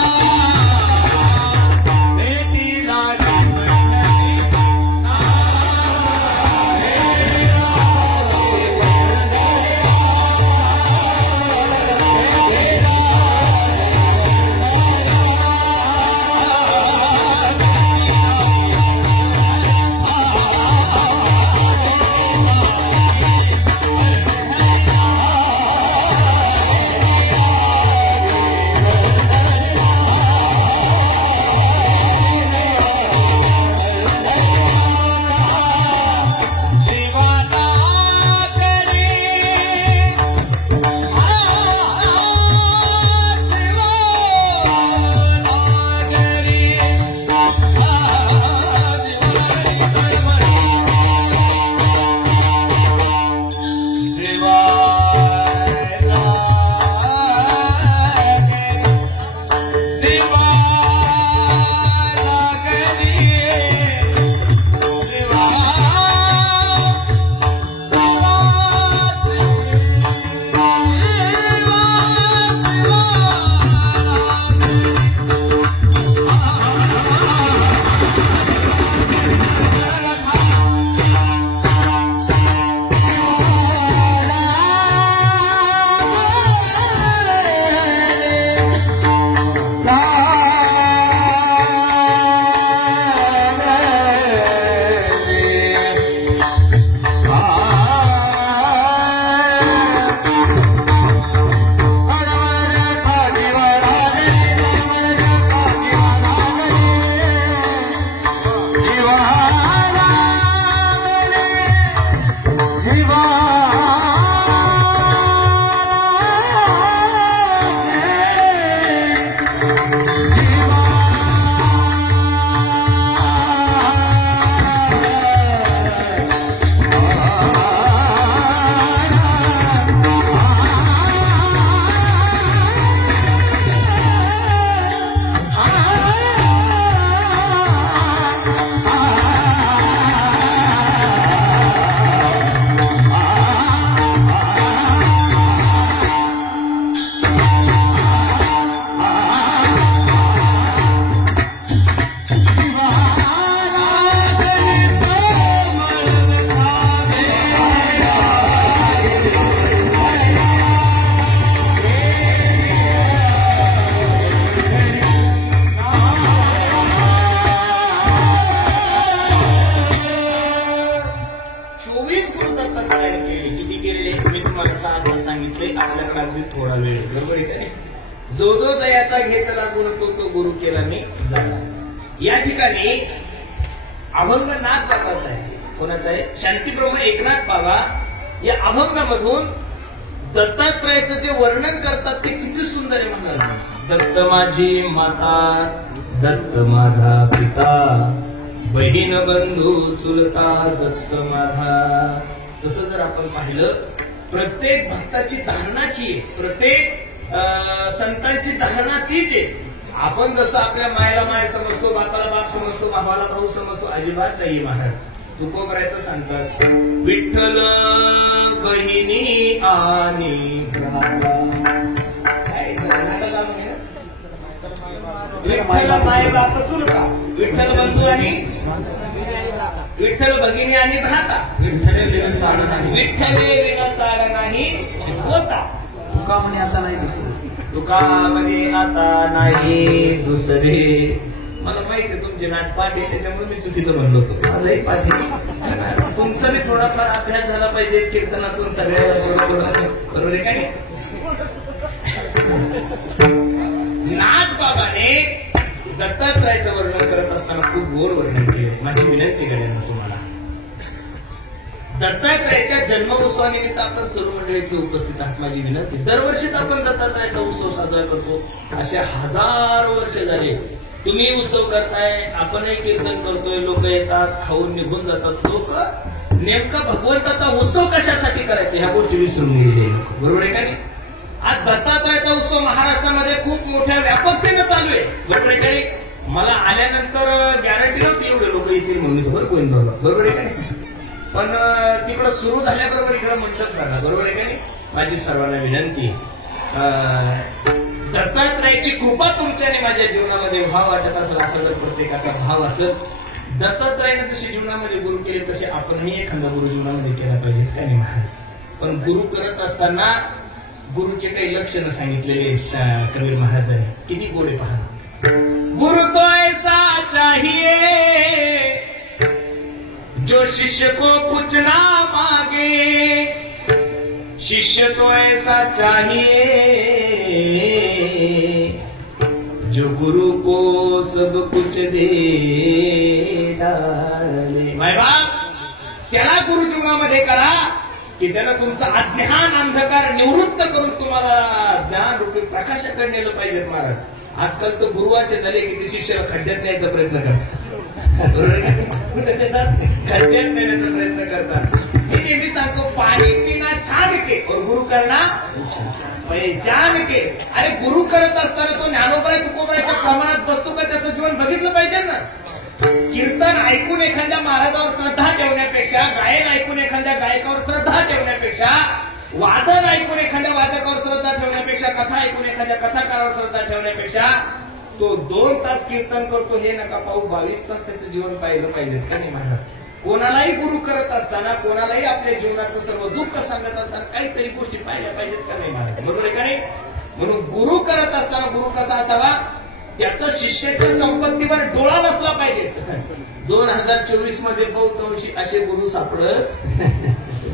जो जो दयाचा घेतला गुण तो तो गुरु केला मी झाला. या ठिकाणी अभंग नाथ बाबाचा आहे. कोणाचा आहे? शांतीप्रभू एकनाथ बाबा या अभंगामधून दत्तात्रयाचं जे वर्णन करतात ते किती सुंदर आहे म्हणाला. दत्त माझी माता, दत्त माझा पिता, बहीण बंधू चुलता दत्त माझा. तसं जर आपण पाहिलं प्रत्येक भक्ताची धारणाची आहे, प्रत्येक संतांची धारणा तीच आहे. आपण जसं आपल्या मायला माय समजतो, बापाला बाप समजतो, भावाला भाऊ समजतो, अजिबात नाही महाराज. तुकोबरायचं सांगतात विठ्ठल बहिणी आणि विठ्ठल माय बाप चुलता, विठ्ठल बंधू आणि विठ्ठल भगिनी आणि भ्राता, विठ्ठल विना चाल नाही होता. तुका म्हणे आता नाही दुसरे, तुका म्हणे आता नाही दुसरे. मला माहिती आहे तुमचे नाटपाठ आहे त्याच्यामुळे मी चुकीचं म्हणलो होतो. माझाही पाठ आहे, तुमचा बी थोडाफार अभ्यास झाला पाहिजे कीर्तनातून सगळ्या बरोबर आहे काय. नाथ बाबाने दत्तात्रयाचं वर्णन करत असताना खूप गोड वर्णन केले. माझी विनंती करेन तुम्हाला, दत्तात्रयाच्या जन्म उत्सवानिमित्त आपण सर्व मंडळी इथे उपस्थित आहात. माझी विनंती, दरवर्षीच आपण दत्तात्रयाचा उत्सव साजरा करतो. अशा हजारो वर्ष झाले तुम्ही उत्सव करताय, आपणही कीर्तन करतोय, लोक येतात, खाऊन निघून जातात. लोक नेमका भगवंताचा उत्सव कशासाठी करायचा ह्या गोष्टी विसरून गेले. बरोबर आहे का नाही. आज दत्तात्रयाचा उत्सव महाराष्ट्रामध्ये खूप मोठ्या व्यापकतेनं चालू आहे. बरोबर आहे का नाही. मला आल्यानंतर गॅरंटी नव्हती एवढे लोक येतील म्हणून बरं कोण बरोबर आहे का नाही. पण तिकडं सुरू झाल्याबरोबर इकडं मंडप झाला. बरोबर आहे का नाही. माझी सर्वांना विनंती, दत्तात्रयाची कृपा तुमच्याने माझ्या जीवनामध्ये भाव वाटत असेल, असा जर प्रत्येकाचा भाव असेल, दत्तात्रयाने जसे जीवनामध्ये गुरु केले तसे आपणही एखादा गुरु जीवनामध्ये केला पाहिजे काय नाही महाराज. पण गुरु करत असताना गुरुचे काही लक्षणं सांगितलेले कबीर महाराजांनी, किती गोडे पहा. गुरु तो ऐसा चाहिए जो शिष्य को कुछ ना मांगे, शिष्य तो ऐसा चाहिए जो गुरु को सब कुछ दे डाले. माय बाप, त्याला गुरु जीवनामध्ये करा की त्याला तुमचा अज्ञान अंधकार निवृत्त करून तुम्हाला ज्ञान रूपी प्रकाशाकडे नेलं पाहिजे. महाराज आजकाल तर गुरु असे झाले की ते शिष्याला खड्ड्यात न्यायचा प्रयत्न करतात. कुठे देतात? खड्ड्यात नेण्याचा प्रयत्न करतात. मी नेहमी सांगतो पाणी पिना छान के और गुरु करना जान के. अरे गुरु करत असताना तो ज्ञानोबराय तुकोबरायच्या प्रमाणात बसतो का त्याचं जीवन बघितलं पाहिजे ना. कीर्तन ऐकून एखाद्या महाराजावर श्रद्धा ठेवण्यापेक्षा, गायन ऐकून एखाद्या गायकावर श्रद्धा ठेवण्यापेक्षा, वादन ऐकून एखाद्या वादकावर श्रद्धा ठेवण्यापेक्षा, कथा ऐकून एखाद्या कथाकारावर श्रद्धा ठेवण्यापेक्षा तो 2 तास कीर्तन करतो हे नका पाहू, 22 तास त्याचं जीवन पाहिलं पाहिजे का नाही महाराज. कोणालाही गुरु करत असताना, कोणालाही आपल्या जीवनाचं सर्व दुःख सांगत असताना काहीतरी गोष्टी पाहिल्या पाहिजेत का नाही महाराज. बरोबर आहे का नाही. म्हणून गुरु करत असताना गुरु कसा असावा, त्याचा शिष्याच्या संपत्तीवर डोळा नसला पाहिजे. 2024 मध्ये बहुतांशी असे गुरु सापडत.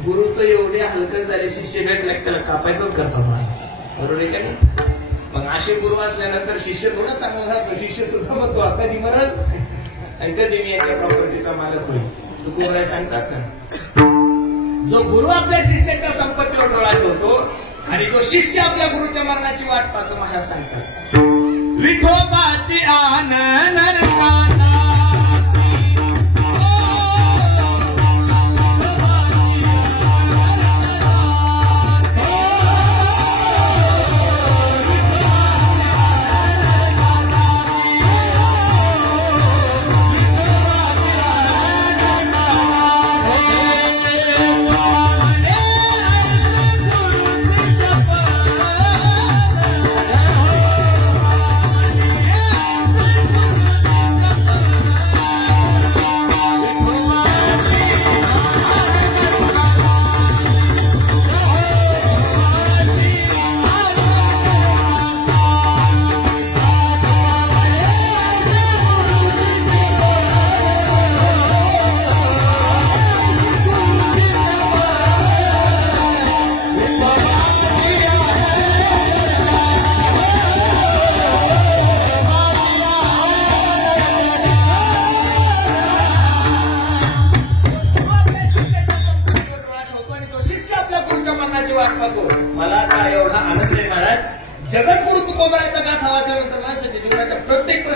गुरु तर एवढे हलकट झाले, शिष्य भेटल्या त्याला कापायचंच करतात. बरोबर आहे का नाही. मग असे गुरु असल्यानंतर शिष्य थोडा चांगला राहतो. शिष्य सुद्धा मग तो कधी मरल आणि कधी मी याच्या प्रॉपर्टीचा मालक होईल. तुकोबराय सांगतात ना, जो गुरु आपल्या शिष्याच्या संपत्तीवर डोळा ठेवतो आणि जो शिष्य आपल्या गुरुच्या मरणाची वाट पाहतो. महाराज सांगतात विठोबाची आन नरकाना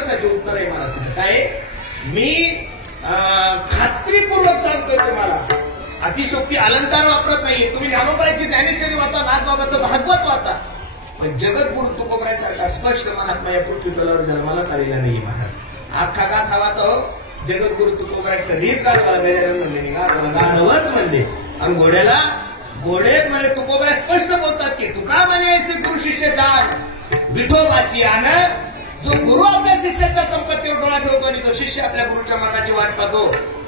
प्रश्नाचे उत्तर आहे मला तिथं. काय मी खात्रीपूर्वक सांगतोय तुम्हाला, अतिशोक्ती अलंकार वापरत नाहीये. तुम्ही ज्ञानोबाची ज्ञानेश्वरी वाचा, नाथबाबाचं भागवत वाचा, पण जगद्गुरु तुकोबरायसारखा स्पष्ट महात्मा या पृथ्वी तलावर जन्मालाच आलेला नाही महाराज. अख्खा गाथा वाचा हो, जगद्गुरु तुकोबराय कधीच गाढवाला गजानन म्हणले नाही, गाढवच म्हणले. आणि घोडेच म्हणजे तुकोबराय स्पष्ट बोलतात की तुका म्हणे ऐसे गुरु शिष्य जाण विठोबाची आण. जो गुरु आपल्या शिष्याच्या संपत्तीवर डोळा ठेवतो आणि तो शिष्य आपल्या गुरुच्या मताची वाट पाहतो,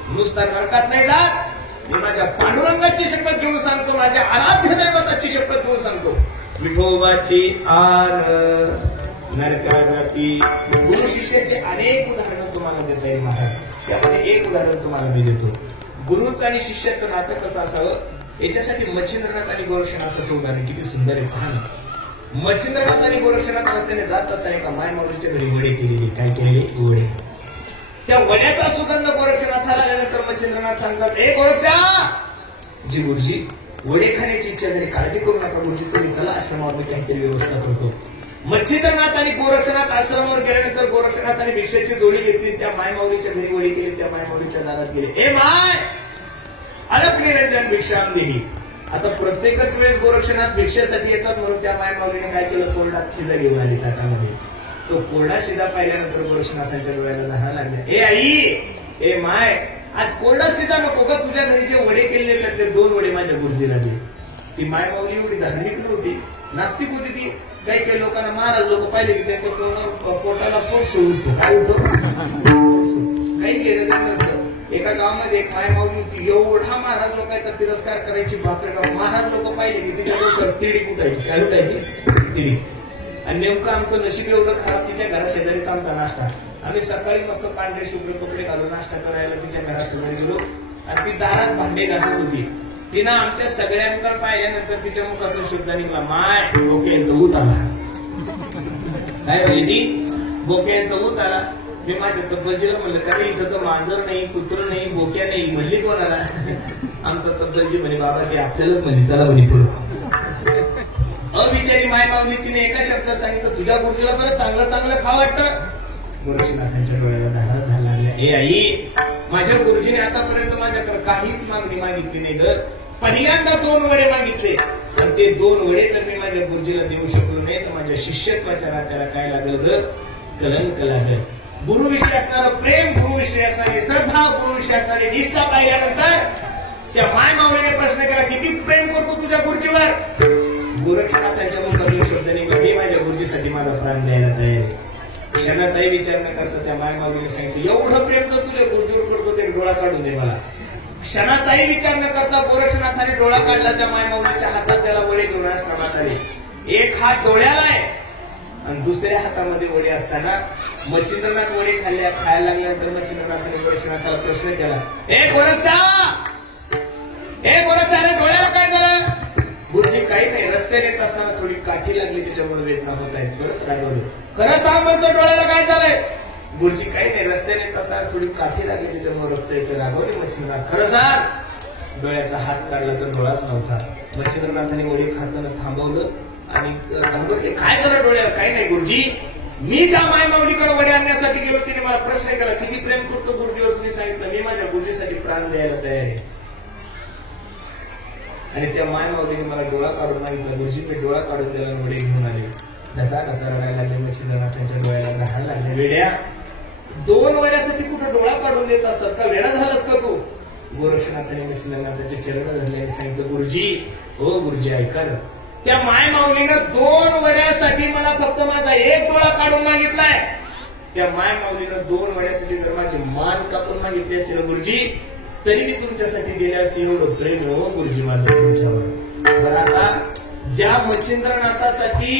नुसता नरकात नाही जात. मी माझ्या पांडुरंगाची शपथ घेऊन सांगतो, माझ्या आराध्य दैवताची शपथ घेऊन सांगतो, विठोबाची आण नरका जाती. गुरु शिष्याचे अनेक उदाहरणं तुम्हाला देता येईल महाराज. त्यामध्ये एक उदाहरण तुम्हाला मी देतो. गुरुचं आणि शिष्याचं नातं कसं असावं याच्यासाठी मच्छिंद्रनाथ आणि गोरक्षनाथाचं उदाहरण किती सुंदर आहे पहा ना. मच्छिंद्रनाथ आणि गोरक्षनाथ रस्त्याने जात असताना एका मायमाऊलीच्या घरी वडे केलेली. काय केलेली? वडे. त्या वड्याचा सुगंध गोरक्षनाथाला आल्यानंतर मच्छिंद्रनाथ सांगतात, ए गोरक्षा जी गुरुजी वडे खाण्याची इच्छा झाली, काळजी करू नका गुरुजी, चला आश्रमावर मी काहीतरी व्यवस्था करतो. मच्छिंद्रनाथ आणि गोरक्षनाथ आश्रमावर गेल्यानंतर गोरक्षनाथाने भिक्षेची जोडी घेतली, त्या मायमाऊलीच्या घरी वडी केली, त्या मायमाऊलीच्या दारात गेले. ए माय अलप निरंजन भिक्षाम देही. आता प्रत्येकच वेळेस गोरक्षनाथ भिक्षेसाठी येतात म्हणून त्या मायमाऊलीने काय केलं, कोरडा शिदा घेऊन आली ताटामध्ये. तो कोरडा शिदा पाहिल्यानंतर गोरक्षनाथांच्या डोळ्याला धारा लागल्या. ए आई, ए माय, आज कोरडा शिदा नको ग, तुझ्या घरी जे वडे केलेले त्यातले 2 वडे माझ्या गुरुजीला दे. ती मायमाऊली एवढी धार्मिक नव्हती, नास्तिक होती ती. काही काही लोकांना महाराज लोक पाहिले की त्यांच्या पोटाला पोट सोडतो. काय होतो? काही केलं नसतं. एका गावामध्ये एक मायमाऊली होती, एवढा महाराज लोकांचा तिरस्कार करायची, बापरे बाप. महाराज लोक पाहिले की तिच्याबरोबर तिडी कुठायची. काय लुटायची? तिडी. आणि नेमकं आमचं नशीब एवढं खराब, तिच्या घराशेजारीच आमचा नाश्ता. आम्ही सकाळी मस्त पांढरे शुभ्र कपडे घालून नाश्ता करायला तिच्या घराशेजारी गेलो आणि ती दारात भांडे घासत होती. तिनं आमच्या सगळ्यांकडे पाहिल्यानंतर तिच्या मुखातून शब्द निघला, माय बोकेंत ऊत आला. काय म्हणली ती? बोकेंत ऊत आला. मी माझ्या तब्बलजीला म्हणलं, कारण इथं तर मांजर नाही, कुत्र नाही, बोक्या नाही, म्हणली कोणाला? आमचं तब्बलजी म्हणे, बाबा ते आपल्यालाच म्हणे, चला म्हणजे पुढे. अविचारी मायमाऊली तिने एका शब्दात सांगितलं, तुझ्या गुरुजीला बरं चांगलं चांगलं खा वाटतं. गोरक्षनाथांच्या डोळ्याला धारा लागल्या. ए आई, माझ्या गुरुजीने आतापर्यंत माझ्याकडे काहीच मागणी मागितली नाही ग. पहिल्यांदा 2 वडे मागितले आणि ते 2 वडे जर मी माझ्या गुरुजीला देऊ शकलो नाही तर माझ्या शिष्यत्वाच्या नात्याला काय लागलं ग? कलंक लागलं. गुरुविषयी असणारं प्रेम, गुरुविषयी असणारी श्रद्धा, गुरुविषयी असणारी निष्ठा पाहिल्यानंतर त्या मायमाऊलीने प्रश्न केला, किती प्रेम करतो तुझ्या गुरुजीवर? गोरक्षनाथांच्या मुखातून शब्द निघाला, मी माझ्या गुरुजीसाठी माझा प्राण द्यायला तयार आहे. क्षणाचाही विचार न करता त्या मायमाऊलीने सांगितलं, एवढं प्रेम जर तुझ्या गुरुजीवर करतो ते डोळा काढून दे मला. क्षणाचाही विचार न करता गोरक्षनाथाने डोळा काढला. त्या मायमाऊलीच्या हातात त्याला वडे घेऊन आश्रमात आले. एक हात डोळ्याला आहे आणि दुसऱ्या हातामध्ये वडे असताना मच्छिंद्रनाथ वडे खायला लागल्यानंतर मच्छिंद्रनाथाने गोरक्षनाथाला प्रश्न केला, ए गोरक्षा, ए गोरक्षा, रे डोळ्याला काय झालं? गुरुजी काही नाही, रस्त्याने येत असताना थोडी काठी लागली, त्याच्यामुळे वेदना होत आहेत. परत रागवलं, खरं सांग म्हणतो डोळ्याला काय झालंय? गुरुजी काही नाही, रस्त्याने येत असताना थोडी काठी लागली, त्याच्यामुळे रक्त येतं. रागवले मच्छिंद्रनाथ, खरं सांग. डोळ्याचा हात काढला तर डोळाच नव्हता. मच्छिंद्रनाथाने वडे खाताना थांबवलं आणि घाबरले, काय झालं डोळ्याला? काही नाही गुरुजी, मी ज्या मायमाऊलीकडे वडे आणण्यासाठी गेलो तिने मला प्रश्न केला, किती प्रेम करतो गुरुजीवर? तुम्ही सांगितलं, मी माझ्या गुरुजीसाठी प्राण द्यायला तयार आहे. आणि त्या मायमाऊलीने मला डोळा काढून मागितला. गुरुजी मी डोळा काढून त्याला वडे घेऊन आले. कसा कसा रडायला लागले. मच्छिंद्रनाथांच्या डोळ्याला घाण लागले. वेड्या, 2 वड्यासाठी कुठं डोळा काढून देत असतात का? वेडा झालास का तू? गोरक्षनाथाने मच्छिंद्रनाथाचे चरण धरले आणि सांगितलं, गुरुजी, हो गुरुजी ऐका ना, त्या मायमाऊलीनं 2 वड्यासाठी मला फक्त माझा 1 डोळा काढून मागितलाय. त्या मायमाऊलीनं 2 वड्यासाठी जर माझी मान कापून मागितली असते ना गुरुजी, तरी मी तुमच्यासाठी गेले असते. एवढं प्रेम हो गुरुजी माझं तुमच्यावर. बरं, आता ज्या मच्छिंद्रनाथासाठी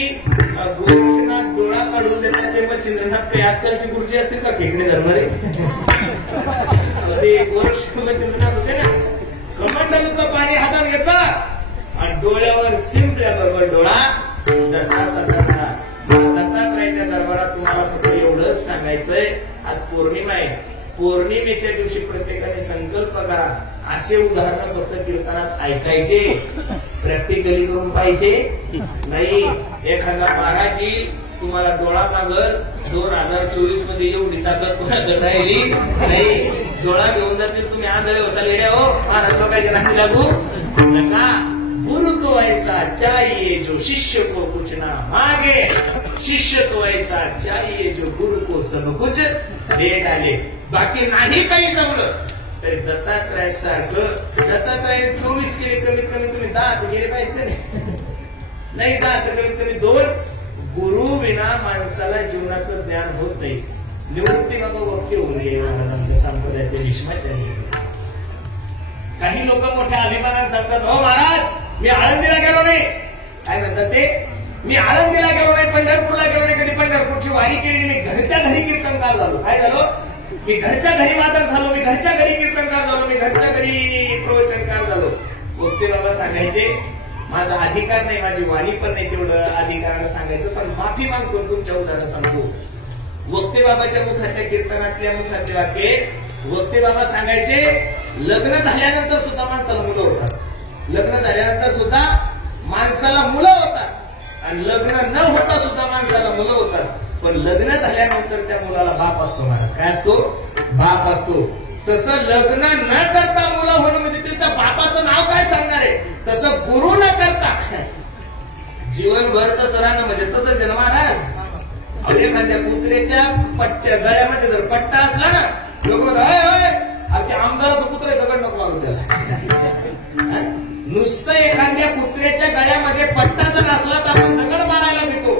गोरक्षनाथ डोळा काढून देतात ते मच्छिंद्रनाथ काही आजकालची गुरुजी असतील का? खेकडे धरणारे ते गोरक्ष मच्छिंद्रनाथ होते ना, कमंडलूचं पाणी हातात घेतात आणि डोळ्यावर शिंपल्याबरोबर डोळा जसा तसा. दत्तात्रयाच्या दरबारात तुम्हाला फक्त एवढंच सांगायचंय, आज पौर्णिमा आहे, पौर्णिमेच्या दिवशी प्रत्येकाने संकल्प करा. असे उदाहरण फक्त कीर्तनात ऐकायचे, प्रॅक्टिकली करून पाहिजे नाही. एखादा महाराज तुम्हाला डोळा लागल 2024 मध्ये एवढी ताकद कोणाकडे राहिली नाही. डोळा घेऊन जातील तुम्ही आंधळे बसायला हो महाराज लोकांच्या नाही लागू नका. गुरु तो ऐसा चाहिए जो शिष्य को कुछ ना मांगे, शिष्य तो ऐसा चाहिए जो गुरु को सब कुछ दे डाले. बाकी नाही काही जमलं तरी दत्तात्रय सारखं दत्तात्रय 24 केले कमीत कमी तुम्ही 10 गेले पाहिजे नाही 10 तर कमीत कमी 2. गुरु विना माणसाला जीवनाचं ज्ञान होत नाही. निवृत्ती नको वक्ती होऊ नये महाराजांच्या संप्रदायाचे विस्मयाचे. काही लोक मोठ्या अभिमानाने सांगतात हो महाराज मी आळंदीला गेलो नाही. काय म्हणतात ते मी आळंदीला गेलो नाही, पंढरपूरला गेलो नाही, कधी पंढरपूरची वारी केली नाही, घरच्या घरी कीर्तनकार झालो. काय झालो? मी घरच्या घरी वादक झालो, मी घरच्या घरी कीर्तनकार झालो, मी घरच्या घरी प्रवचनकार झालो. वक्ते बाबा सांगायचे माझा अधिकार नाही, माझी वाणी पण नाही तेवढं अधिकारानं सांगायचं, पण माफी मागतो तुमच्या उदाहरण सांगतो. वक्ते बाबाच्या मुखातल्या कीर्तनातल्या मुखातले वाक्य वक्ते बाबा सांगायचे लग्न झाल्यानंतर सुद्धा माणसाला मुलं होतात, लग्न झाल्यानंतर सुद्धा माणसाला मुलं होतात आणि लग्न न होता सुद्धा माणसाला मुलं होतात. पण लग्न झाल्यानंतर त्या मुलाला बाप असतो महाराज. काय असतो? बाप असतो. तसं लग्न न करता मुलं होणं म्हणजे त्याच्या बापाचं नाव काय सांगणार आहे? तसं गुरु न करता जीवनभर तसं राहणं म्हणजे तसंच आहे ना महाराज. एखाद्या कुत्र्याच्या पट्ट्या गळ्यामध्ये जर पट्टा असला ना लोक ते आमदाराचं कुत्रे दगड नको मारू त्याला. नुसतं एखाद्या कुत्र्याच्या गळ्यामध्ये पट्टा जर असला तर आपण दगड मारायला भेटतो.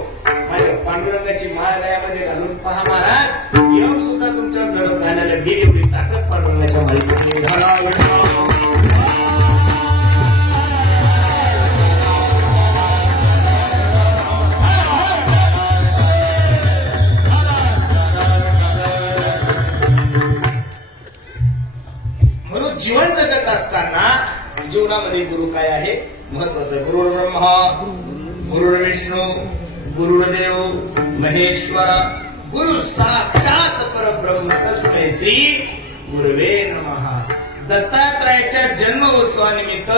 माझ्या पांडुरंगाची माळ गळ्यामध्ये घालून पहा महाराज, येऊन सुद्धा तुमच्यावर झडप घालायला गेली एवढी ताकद पांडुरंगाच्या मालिकेत. म्हणून जीवन जगत असताना जीवनामध्ये गुरु काय आहे महत्वाचं. गुरु ब्रह्मा गुरु विष्णू गुरुदेव महेश्वर गुरु साक्षात परब्रह्म तस्मै श्री गुरुवे नमः. दत्तात्रयाच्या जन्म उत्सवानिमित्त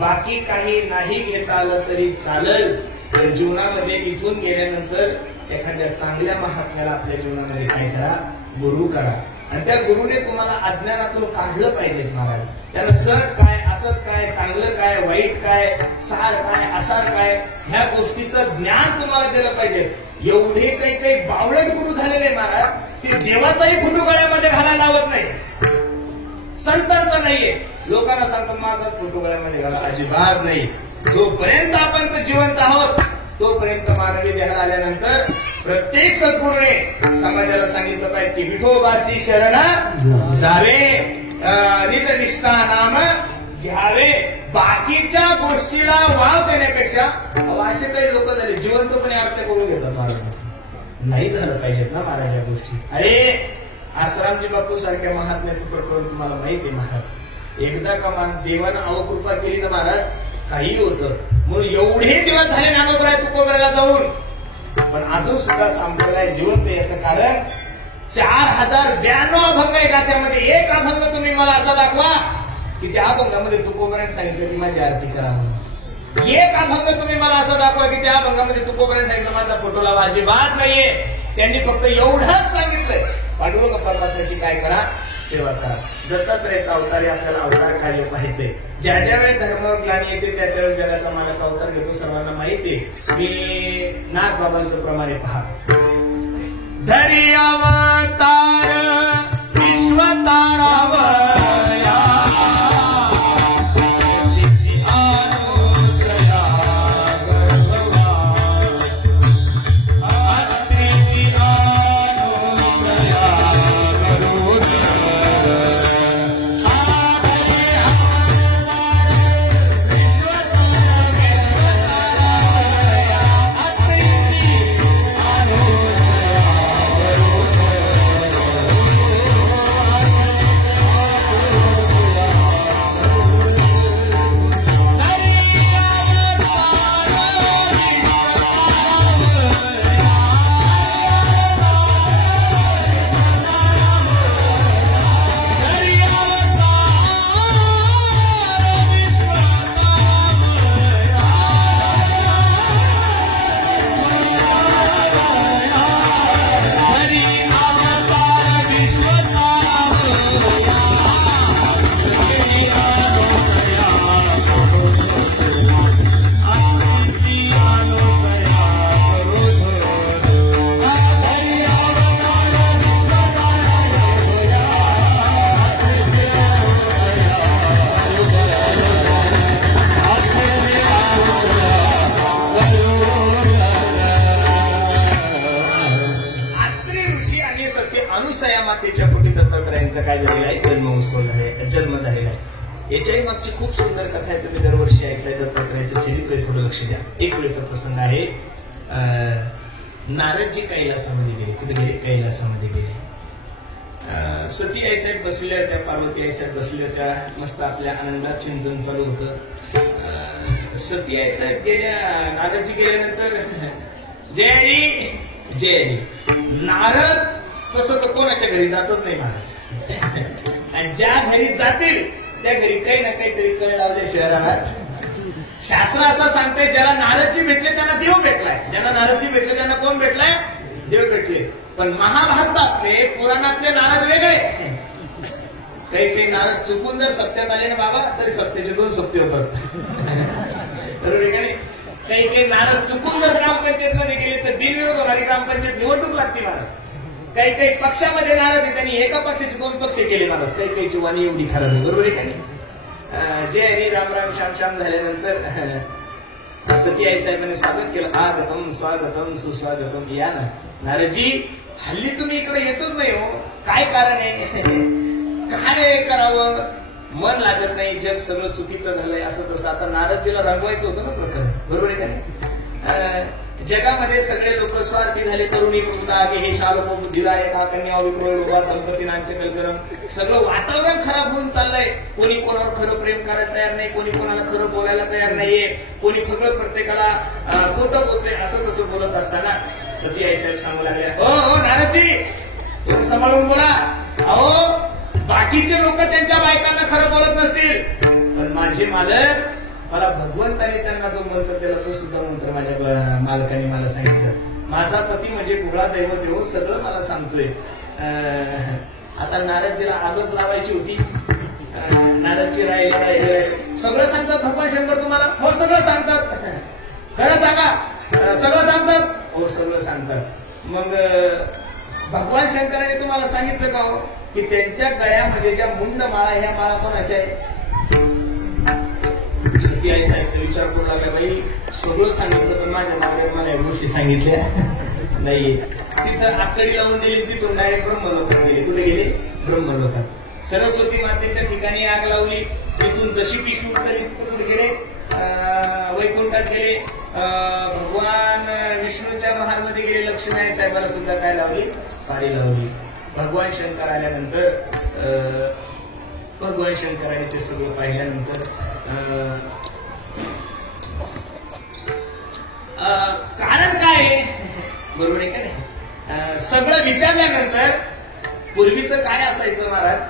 बाकी काही नाही घेता आलं तरी चालेल, तर जीवनामध्ये इथून गेल्यानंतर एखाद्या चांगल्या महात्म्याला आपल्या जीवनामध्ये काय करा? गुरु करा. आणि त्या गुरुने तुम्हाला अज्ञानातून काढलं पाहिजे महाराज. त्याला सत काय, असत काय, चांगलं काय, वाईट काय, सार काय, असार काय, ह्या गोष्टीचं ज्ञान तुम्हाला दिलं पाहिजे. एवढे काही काही बावळट गुरु झालेले महाराज, ते देवाचाही फोटो गळ्यामध्ये घालायला लावत नाही, संतांचा नाहीये. लोकांना सांगतात माझा फोटो गळ्यामध्ये घाला, अजिबात नाही. जोपर्यंत आपण जिवंत आहोत तोपर्यंत मानवी देह आल्यानंतर प्रत्येक सद्गुरूने समाजाला सांगितलं पाहिजे की विठोबासी शरण जावे, निज निष्ठा नाम घ्यावे. बाकीच्या गोष्टीला वाव देण्यापेक्षा असे काही लोक झाले जिवंतपणे आरत्या करून घेतात महाराज. नाही झालं पाहिजेत ना महाराज या गोष्टी. अरे आसारामजी बापू सारख्या महात्म्याचं प्रकरण तुम्हाला माहिती आहे महाराज. एकदा का देवानं अवकृपा केली ना महाराज काही होतं. म्हणून एवढे दिवस झाले ज्ञानोबराय तुकोबराला जाऊन, पण अजून सुद्धा संप्रदाय जिवंत. याचं कारण 4092 अभंग आहे गाथ्यामध्ये. एक अभंग तुम्ही मला असा दाखवा की त्या अभंगामध्ये तुकोबराने सांगितलं की माझी आरती करा म्हणून. एक अभंग तुम्ही मला असं दाखवा की त्या अभंगामध्ये तुकोबराने सांगितलं माझा फोटो लावा. अजिबात नाहीये. त्यांनी फक्त एवढंच सांगितलंय पांडुरंग परमात्म्याची काय करा? सेवा करा. दत्तात्रयाचा अवतार आपल्याला अवतार काय पाहिजे. ज्या ज्या वेळेस धर्मावर ग्लानी येते त्या त्यावेळेस जगाचा मालक अवतार घेतो, सर्वांना माहिती आहे. मी नागबाबांचं प्रमाणे पहा. धरी अवतार विश्वतारावया सत्य अनुसया मातेच्या पोटी दत्तात्रयांचा काय झालेला आहे, जन्मोत्सव जन्म झालेला आहे. याच्याही मागची खूप सुंदर कथा आहे, तुम्ही दरवर्षी ऐकलाय. दत्तात्रयाचं चरित्र थोडं लक्ष द्या. एक वेळचा प्रसंग आहे. नारदजी कैलासामध्ये गेले. कुठे गेले? कैलासामध्ये गेले. सती आईसाहेब बसलेल्या होत्या, पार्वती आईसाहेब बसलेल्या होत्या. मस्त आपल्या आनंदात चिंतन चालू होतं. सती आईसाहेब गेल्या, नारदजी गेल्यानंतर जय हरी जय हरी. नारद तसं तर कोणाच्या घरी जातच नाही महाराज, आणि ज्या घरी जातील त्या घरी काही ना काहीतरी कळ लावल्याशिवाय राहणार. शास्त्र असं सांगतंय, ज्याला नारदजी भेटले त्यांना देव भेटलाय, ज्यांना नारदजी भेटले त्यांना कोण भेटलाय? देव भेटले. पण महाभारतातले पुराणातले नारद वेगळे. काही नारद चुकून जर सत्यात आले ना बाबा, तरी सत्याचे 2 सत्य होतात. बरोबर आहे का नाही? काही नारद चुकून जर ग्रामपंचायतमध्ये गेले तर बिनविरोध होणारी ग्रामपंचायत निवडणूक लागते महाराज. काही पक्षामध्ये नारद आहे, त्यांनी एका पक्षाचे 2 पक्ष केले महाराज. काहीची वाणी एवढी खराब आहे. बरोबर आहे का नाही? जय हरी राम राम श्याम श्याम झाल्यानंतर सती आई साहेबांनी स्वागत केलं. आगतम स्वागतम सुस्वागतम. या ना नारदजी, हल्ली तुम्ही इकडे येतच नाही हो, काय कारण आहे? काय करावं, मन लागत नाही, जग सगळं चुकीचं झालंय, असं तसं. आता नारदजीला रंगवायचं होतं ना प्रकार. बरोबर आहे का नाही? जगामध्ये सगळे लोक स्वार्थी झाले. तरुणी आगे हे शालोप बुद्धीला एका कन्या विक्रोळ दंपती नांचकलकरम. सगळं वातावरण खराब होऊन चाललंय. कोणी कोणावर खरं प्रेम करायला तयार नाही, कोणी कोणाला खरं बोलायला तयार नाहीये, कोणी सगळं प्रत्येकाला खोटं बोलतोय. असं तसं बोलत असताना सती आई साहेब सांगू लागल्या, हो नारदजी तुम्ही सांभाळून बोला. अहो बाकीचे लोक त्यांच्या बायकांना खरं बोलत नसतील, पण माझे मालक, मला भगवंताने त्यांना जो मंत्र दिला तो सुद्धा मंत्र माझ्या मालकाने मला सांगितलं. माझा पती म्हणजे गुळा दैवत देव, सगळं मला सांगतोय. आता नारदजीला आगच लावायची होती. नारदजी राहिले सगळं सांगतात भगवान शंकर तुम्हाला? हो सगळं सांगतात. खरं सांगा, सगळं सांगतात? हो सगळं सांगतात. मग भगवान शंकराने तुम्हाला सांगितलं का हो की त्यांच्या गळ्यामध्ये ज्या मुंड माळा, ह्या माळा कोणाच्या आहे? सती आई साहेब विचार करू लागला, बाई सगळं सांगितलं पण माझ्या मागे मला या गोष्टी सांगितल्या नाही. तिथं आकडी लावून दिली, तिथून डायरेक्ट ब्रह्मलोकात गेले. कुठे गेले? ब्रह्मलोकात. सरस्वती मातेच्या ठिकाणी आग लावली, तिथून जशी पिशवी उचलली तिथून गेले वैकुंठात गेले. भगवान विष्णूच्या महालमध्ये गेले. लक्ष्मी आई साहेबाला सुद्धा काय लावली? पाडी लावली. भगवान शंकर आल्यानंतर भगवान शंकराने ते सगळं पाहिल्यानंतर कारण काय आहे? बरोबर आहे का नाही? सगळं विचारल्यानंतर पूर्वीचं काय असायचं महाराज?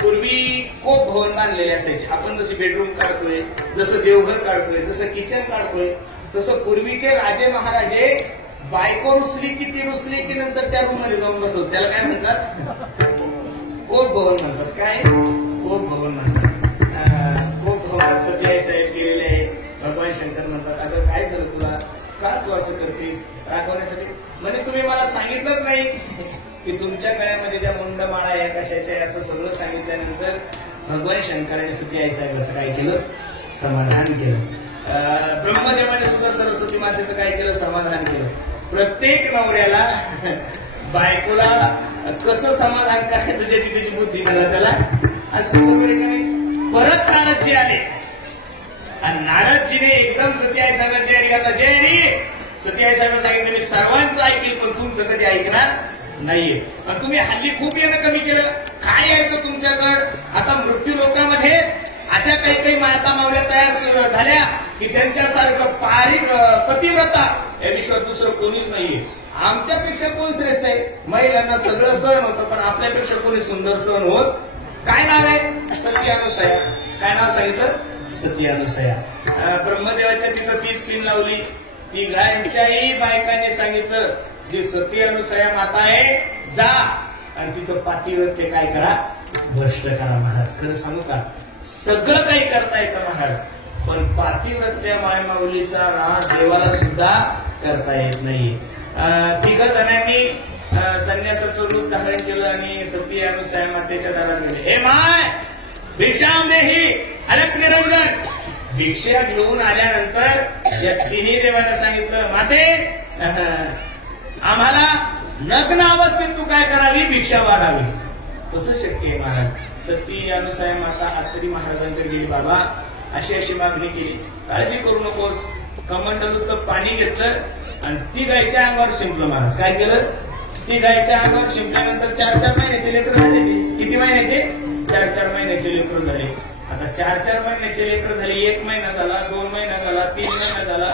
पूर्वी खूप भवन बांधलेले असायचे. आपण जसे बेडरूम काढतोय, जसं देवघर काढतोय, जसं किचन काढतोय, तसं पूर्वीचे राजे महाराजे बायको रुसली की नंतर त्या रूम मध्ये जाऊन बसवत. त्याला काय म्हणतात? कोप भवन म्हणतात. काय? कोप भवन म्हणतात. कोप भवनात सती आई साहेब गेलेले आहे. भगवान शंकर म्हणतात, अगं काय झालं तुला, का तू असं करतेस? रागवण्यासाठी म्हणजे तुम्ही मला सांगितलंच नाही की तुमच्या गळ्यामध्ये ज्या मुंड माळा आहे कशाच्या आहे, असं सगळं सांगितल्यानंतर भगवान शंकराने सती आई साहेबांचं काय केलं? समाधान केलं. ब्रह्मदेवाने सुद्धा सरस्वती मातेचं काय केलं? समाधान केलं. प्रत्येक नवऱ्याला बायकोला कसं समाधान करायचं ज्याची त्याची बुद्धी झाला त्याला असं. परत नारदजी आले आणि नारदजीने एकदम सती आई साहेबांची हरी आता जय हरी. सती आई साहेब सांगितलं, मी सर्वांचं ऐकेल पण तुमचं कधी ऐकणार नाहीये. पण तुम्ही हल्ली खूप येणं कमी केलं. काय यायचं तुमच्याकडं? आता मृत्यू लोकांमध्ये अशा काही माता मावल्या तयार झाल्या की त्यांच्यासारखं पतिव्रता या विश्वात दुसरं कोणीच नाहीये. आमच्यापेक्षा कोण श्रेष्ठ आहे? महिलांना सगळं सहन होतं पण आपल्यापेक्षा कोणी सुंदर सहन होत. काय नाव आहे? सती अनुसया. काय नाव सांगितलं? सती अनुसया. ब्रह्मदेवाच्या तिथं तीच पिन लावली. ती गायांच्याही बायकांनी सांगितलं, जी सती अनुसया माता आहे जा आणि तिचं पाठीवर ते काय करा? भ्रष्ट करा. महाराज खरं सांगू का, सगळं काही करता येतं महाराज, पण पातिव्रत्या मायमाऊलीचा राग देवाला सुद्धा करता येत नाही. तिघ जणांनी संन्यासाचं रूप धारण केलं आणि सती अनुसया मातेच्या दारात गेले. हे माय भिक्षाम देही अलक निरंजन. भिक्षा घेऊन आल्यानंतर या तिन्ही देवांना सांगितलं, माते आम्हाला लग्न अवस्थेत तू काय करावी, भिक्षा मागावी. कसं शक्य आहे महाराज? सती अनुसया माता आत्तरी महाराजांकडे गेली, बाबा अशी अशी मागणी केली, काळजी करू नकोस. कमंडलूतलं पाणी घेतलं आणि ती गायच्या अंगावर शिंपलं. महाराज काय केलं? ती गायच्या अंगावर शिंपल्यानंतर 4-4 महिन्याचे लेकर झाले. किती महिन्याचे? 4-4 महिन्याचे लेकर झाले. आता 4-4 महिन्याचे लेकर झाले. 1 महिना झाला, 2 महिना झाला, 3 महिना झाला.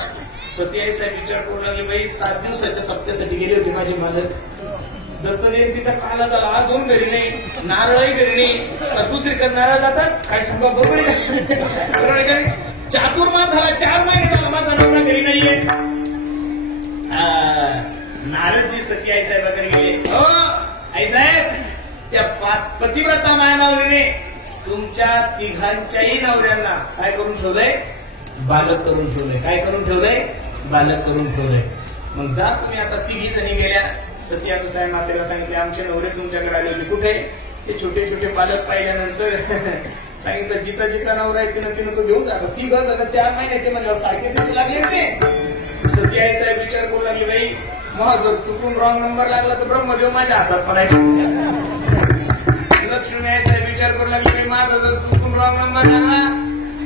सती आई साहेब विचार करू लागले, बाई 7 दिवसाच्या सप्त्यासाठी गेली होती माझी मालक. दत्त जयंतीचा काला झाला, अजून घरी नाही, नारळही घरी नाही. दुसरीकडे नारळ जातात काय सांगा, बरोबर आहे. चातुर्मास झाला, 4 महिने झाला माझा नवरा घरी नाहीये. नारदजी सती आई साहेबाकडे गेले. हो आई साहेब, त्या पतिव्रता मायामाऊलीने तुमच्या तिघांच्याही नवऱ्यांना काय करून ठेवलंय? बालक करून ठेवलंय. काय करून ठेवलंय? बालक करून ठेवलंय. मग जा तुम्ही. आता तिघी जणी गेल्या. सती अनुसया मातेला सांगितले, आमचे नवरे तुमच्याकडे आले होते. कुठे? ते छोटे छोटे बालक पाहिल्यानंतर सांगितलं, जिचा जिचा नवरा आहे तिनं तो घेऊन जातो. ती गज 4 महिन्याचे म्हणल्यावर सारखे दिसू लागले ते. सती आई साहेब विचार करू लागली, बाई मग जर चुकून रॉंग नंबर लागला तर ब्रह्मदेव माझ्या हातात पडायचा. लक्ष्मी आई साहेब विचार करू लागली, बाई माझा जर चुकून रॉंग नंबर लागला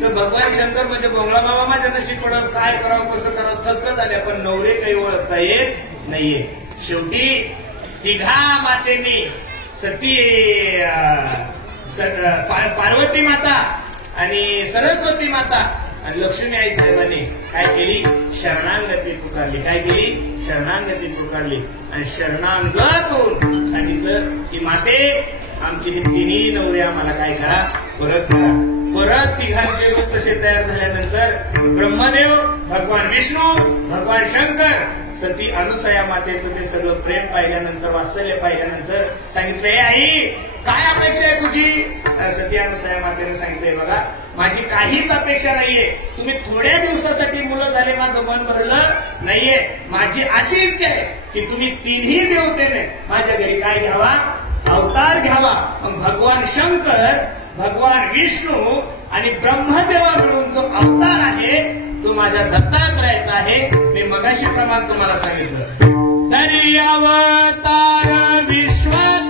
तर भगवान शंकर म्हणजे भोंगळा बाबा माझ्या नशीब पडत. काय करावं, कसं करावं, थक्क झाल्या. पण नवरे काही ओळखता येत नाहीये. शेवटी तिघा मातेंनी सती पार्वती माता आणि सरस्वती माता आणि लक्ष्मी आई साहेबांनी काय केली? शरणागती पुकारली. काय केली? शरणागती पुकारली. आणि शरणागत होऊन सांगितलं की माते, आमचे हे तिन्ही नवरे आम्हाला काय करा, परत करा. परत तिघांचे रूप तसे तयार झाल्यानंतर ब्रह्मदेव, भगवान विष्णू, भगवान शंकर, सती अनुसया मातेचं ते सगळं प्रेम पाहिल्यानंतर, वात्सल्य पाहिल्यानंतर सांगितलंय, आई काय अपेक्षा आहे तुझी? सती अनुसया मातेने सांगितलंय, बघा माझी काहीच अपेक्षा नाहीये. तुम्ही थोड्या दिवसासाठी मुलं झाले, माझं मन भरलं नाहीये. माझी अशी इच्छा आहे की तुम्ही तिन्ही देवतेने माझ्या घरी काय घ्यावा? अवतार घ्यावा. मग भगवान शंकर, भगवान विष्णू आणि ब्रह्मदेवा मिळून जो अवतार आहे तो माझ्या दत्तात्रयाचा आहे. मी मगाशी प्रमाण तुम्हाला सांगितलं. दर्यावतार विश्वतार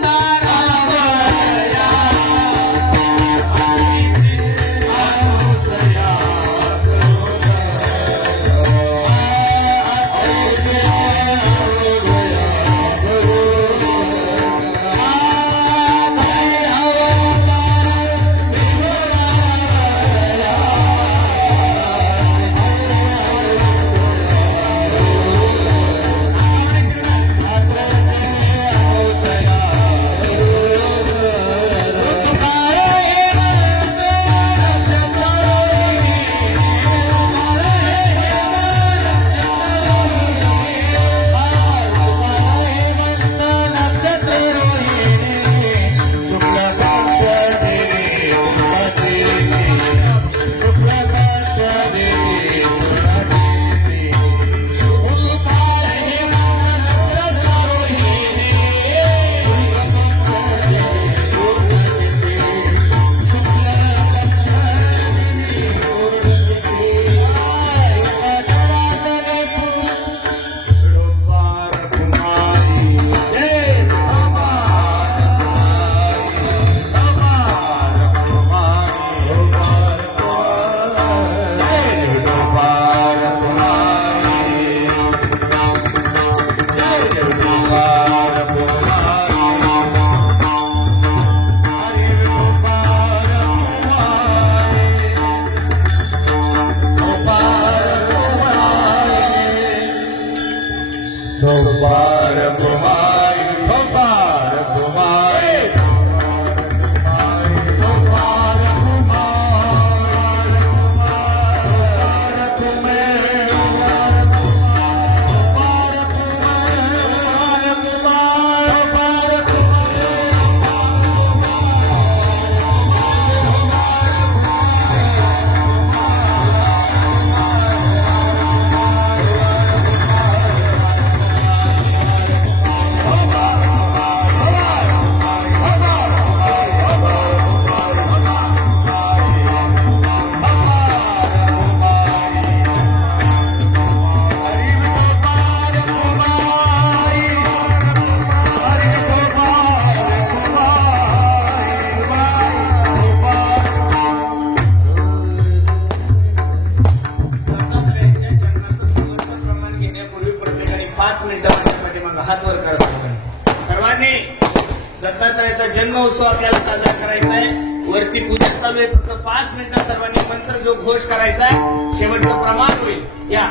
दत्तात्रयाचा जन्म उत्सव आपल्याला साजरा करायचा आहे. वरती पूजा चालू आहे. फक्त 5 मिनिटात सर्वांनी मंत्र जो घोष करायचा आहे, शेवटचं प्रमाण होईल. या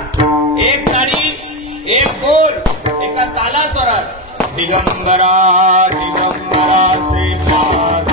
एक तारी, एक बोल, एका ताला स्वरात. दिगंबरा दिगंबरा श्रीपाद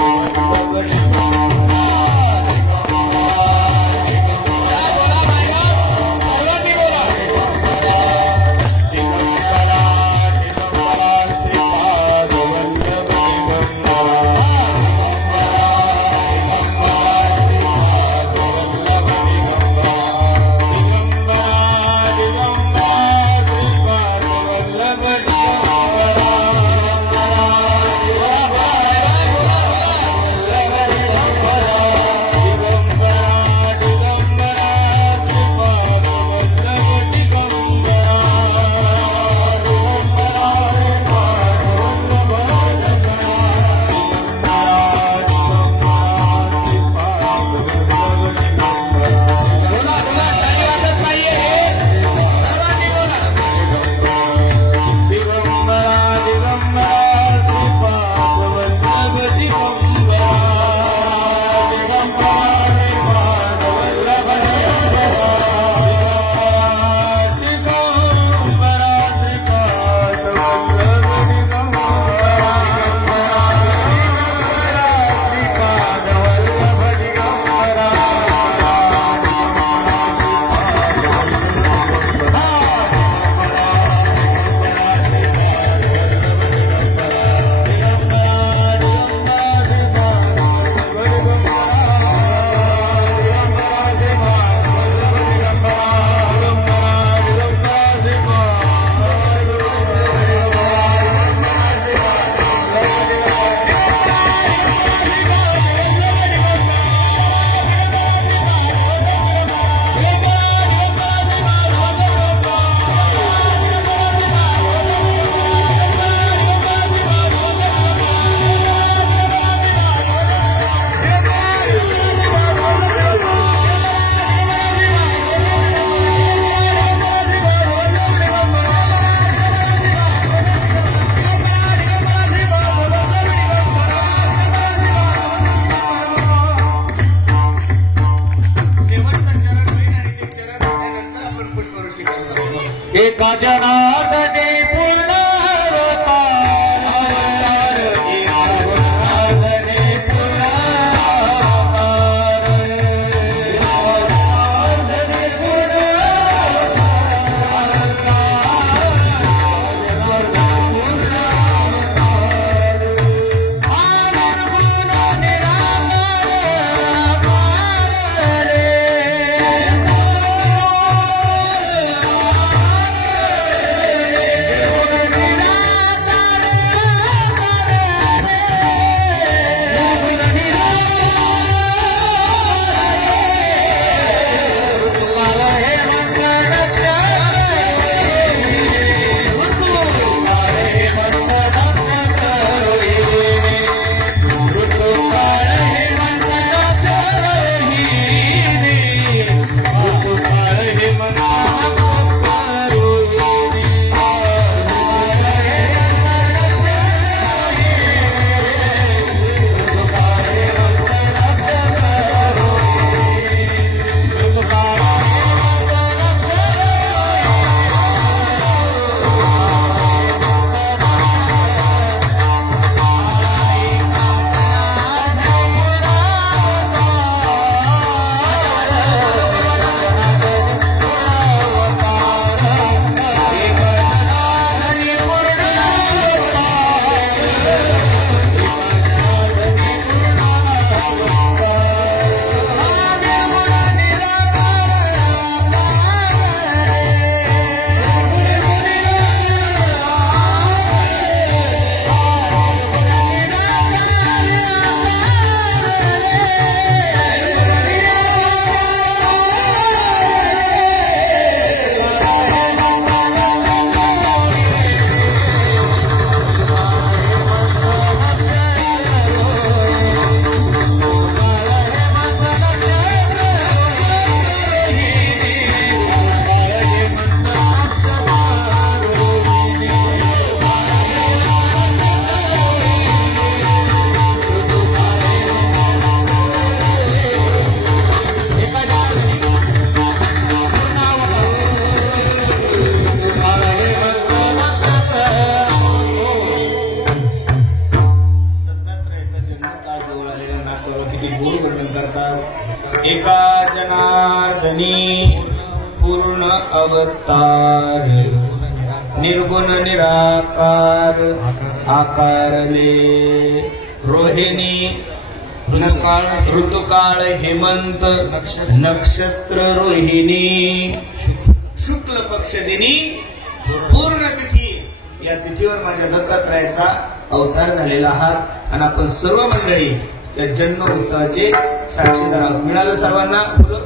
एका जनार्दने पूर्ण अवतार, जनार्दने पूर्ण अवतार, जनार्दने पूर्ण अवतार, करतात एका जनार्दनी पूर्ण अवतार निर्गुण निराकार आकारले रोहिणी ऋतुकाळ हेमंत नक्षत्र रोहिणी शुक्ल पक्ष दिनी पूर्ण तिथी या तिथीवर माझ्या दत्तात्रयाचा अवतार झालेला आहात आणि आपण सर्व मंडळी त्या जन्म उत्सवाचे साक्षीदार आहोत. मिळालं सर्वांना? बोलो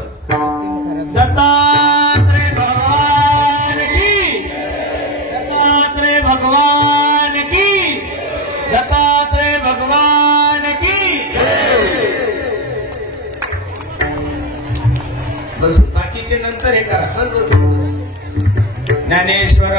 दत्तात्रय भगवान की, दत्तात्रय भगवान की, दत्तात्रय भगवान की. बस बाकीचे नंतर हे करा. बस बस. ज्ञानेश्वर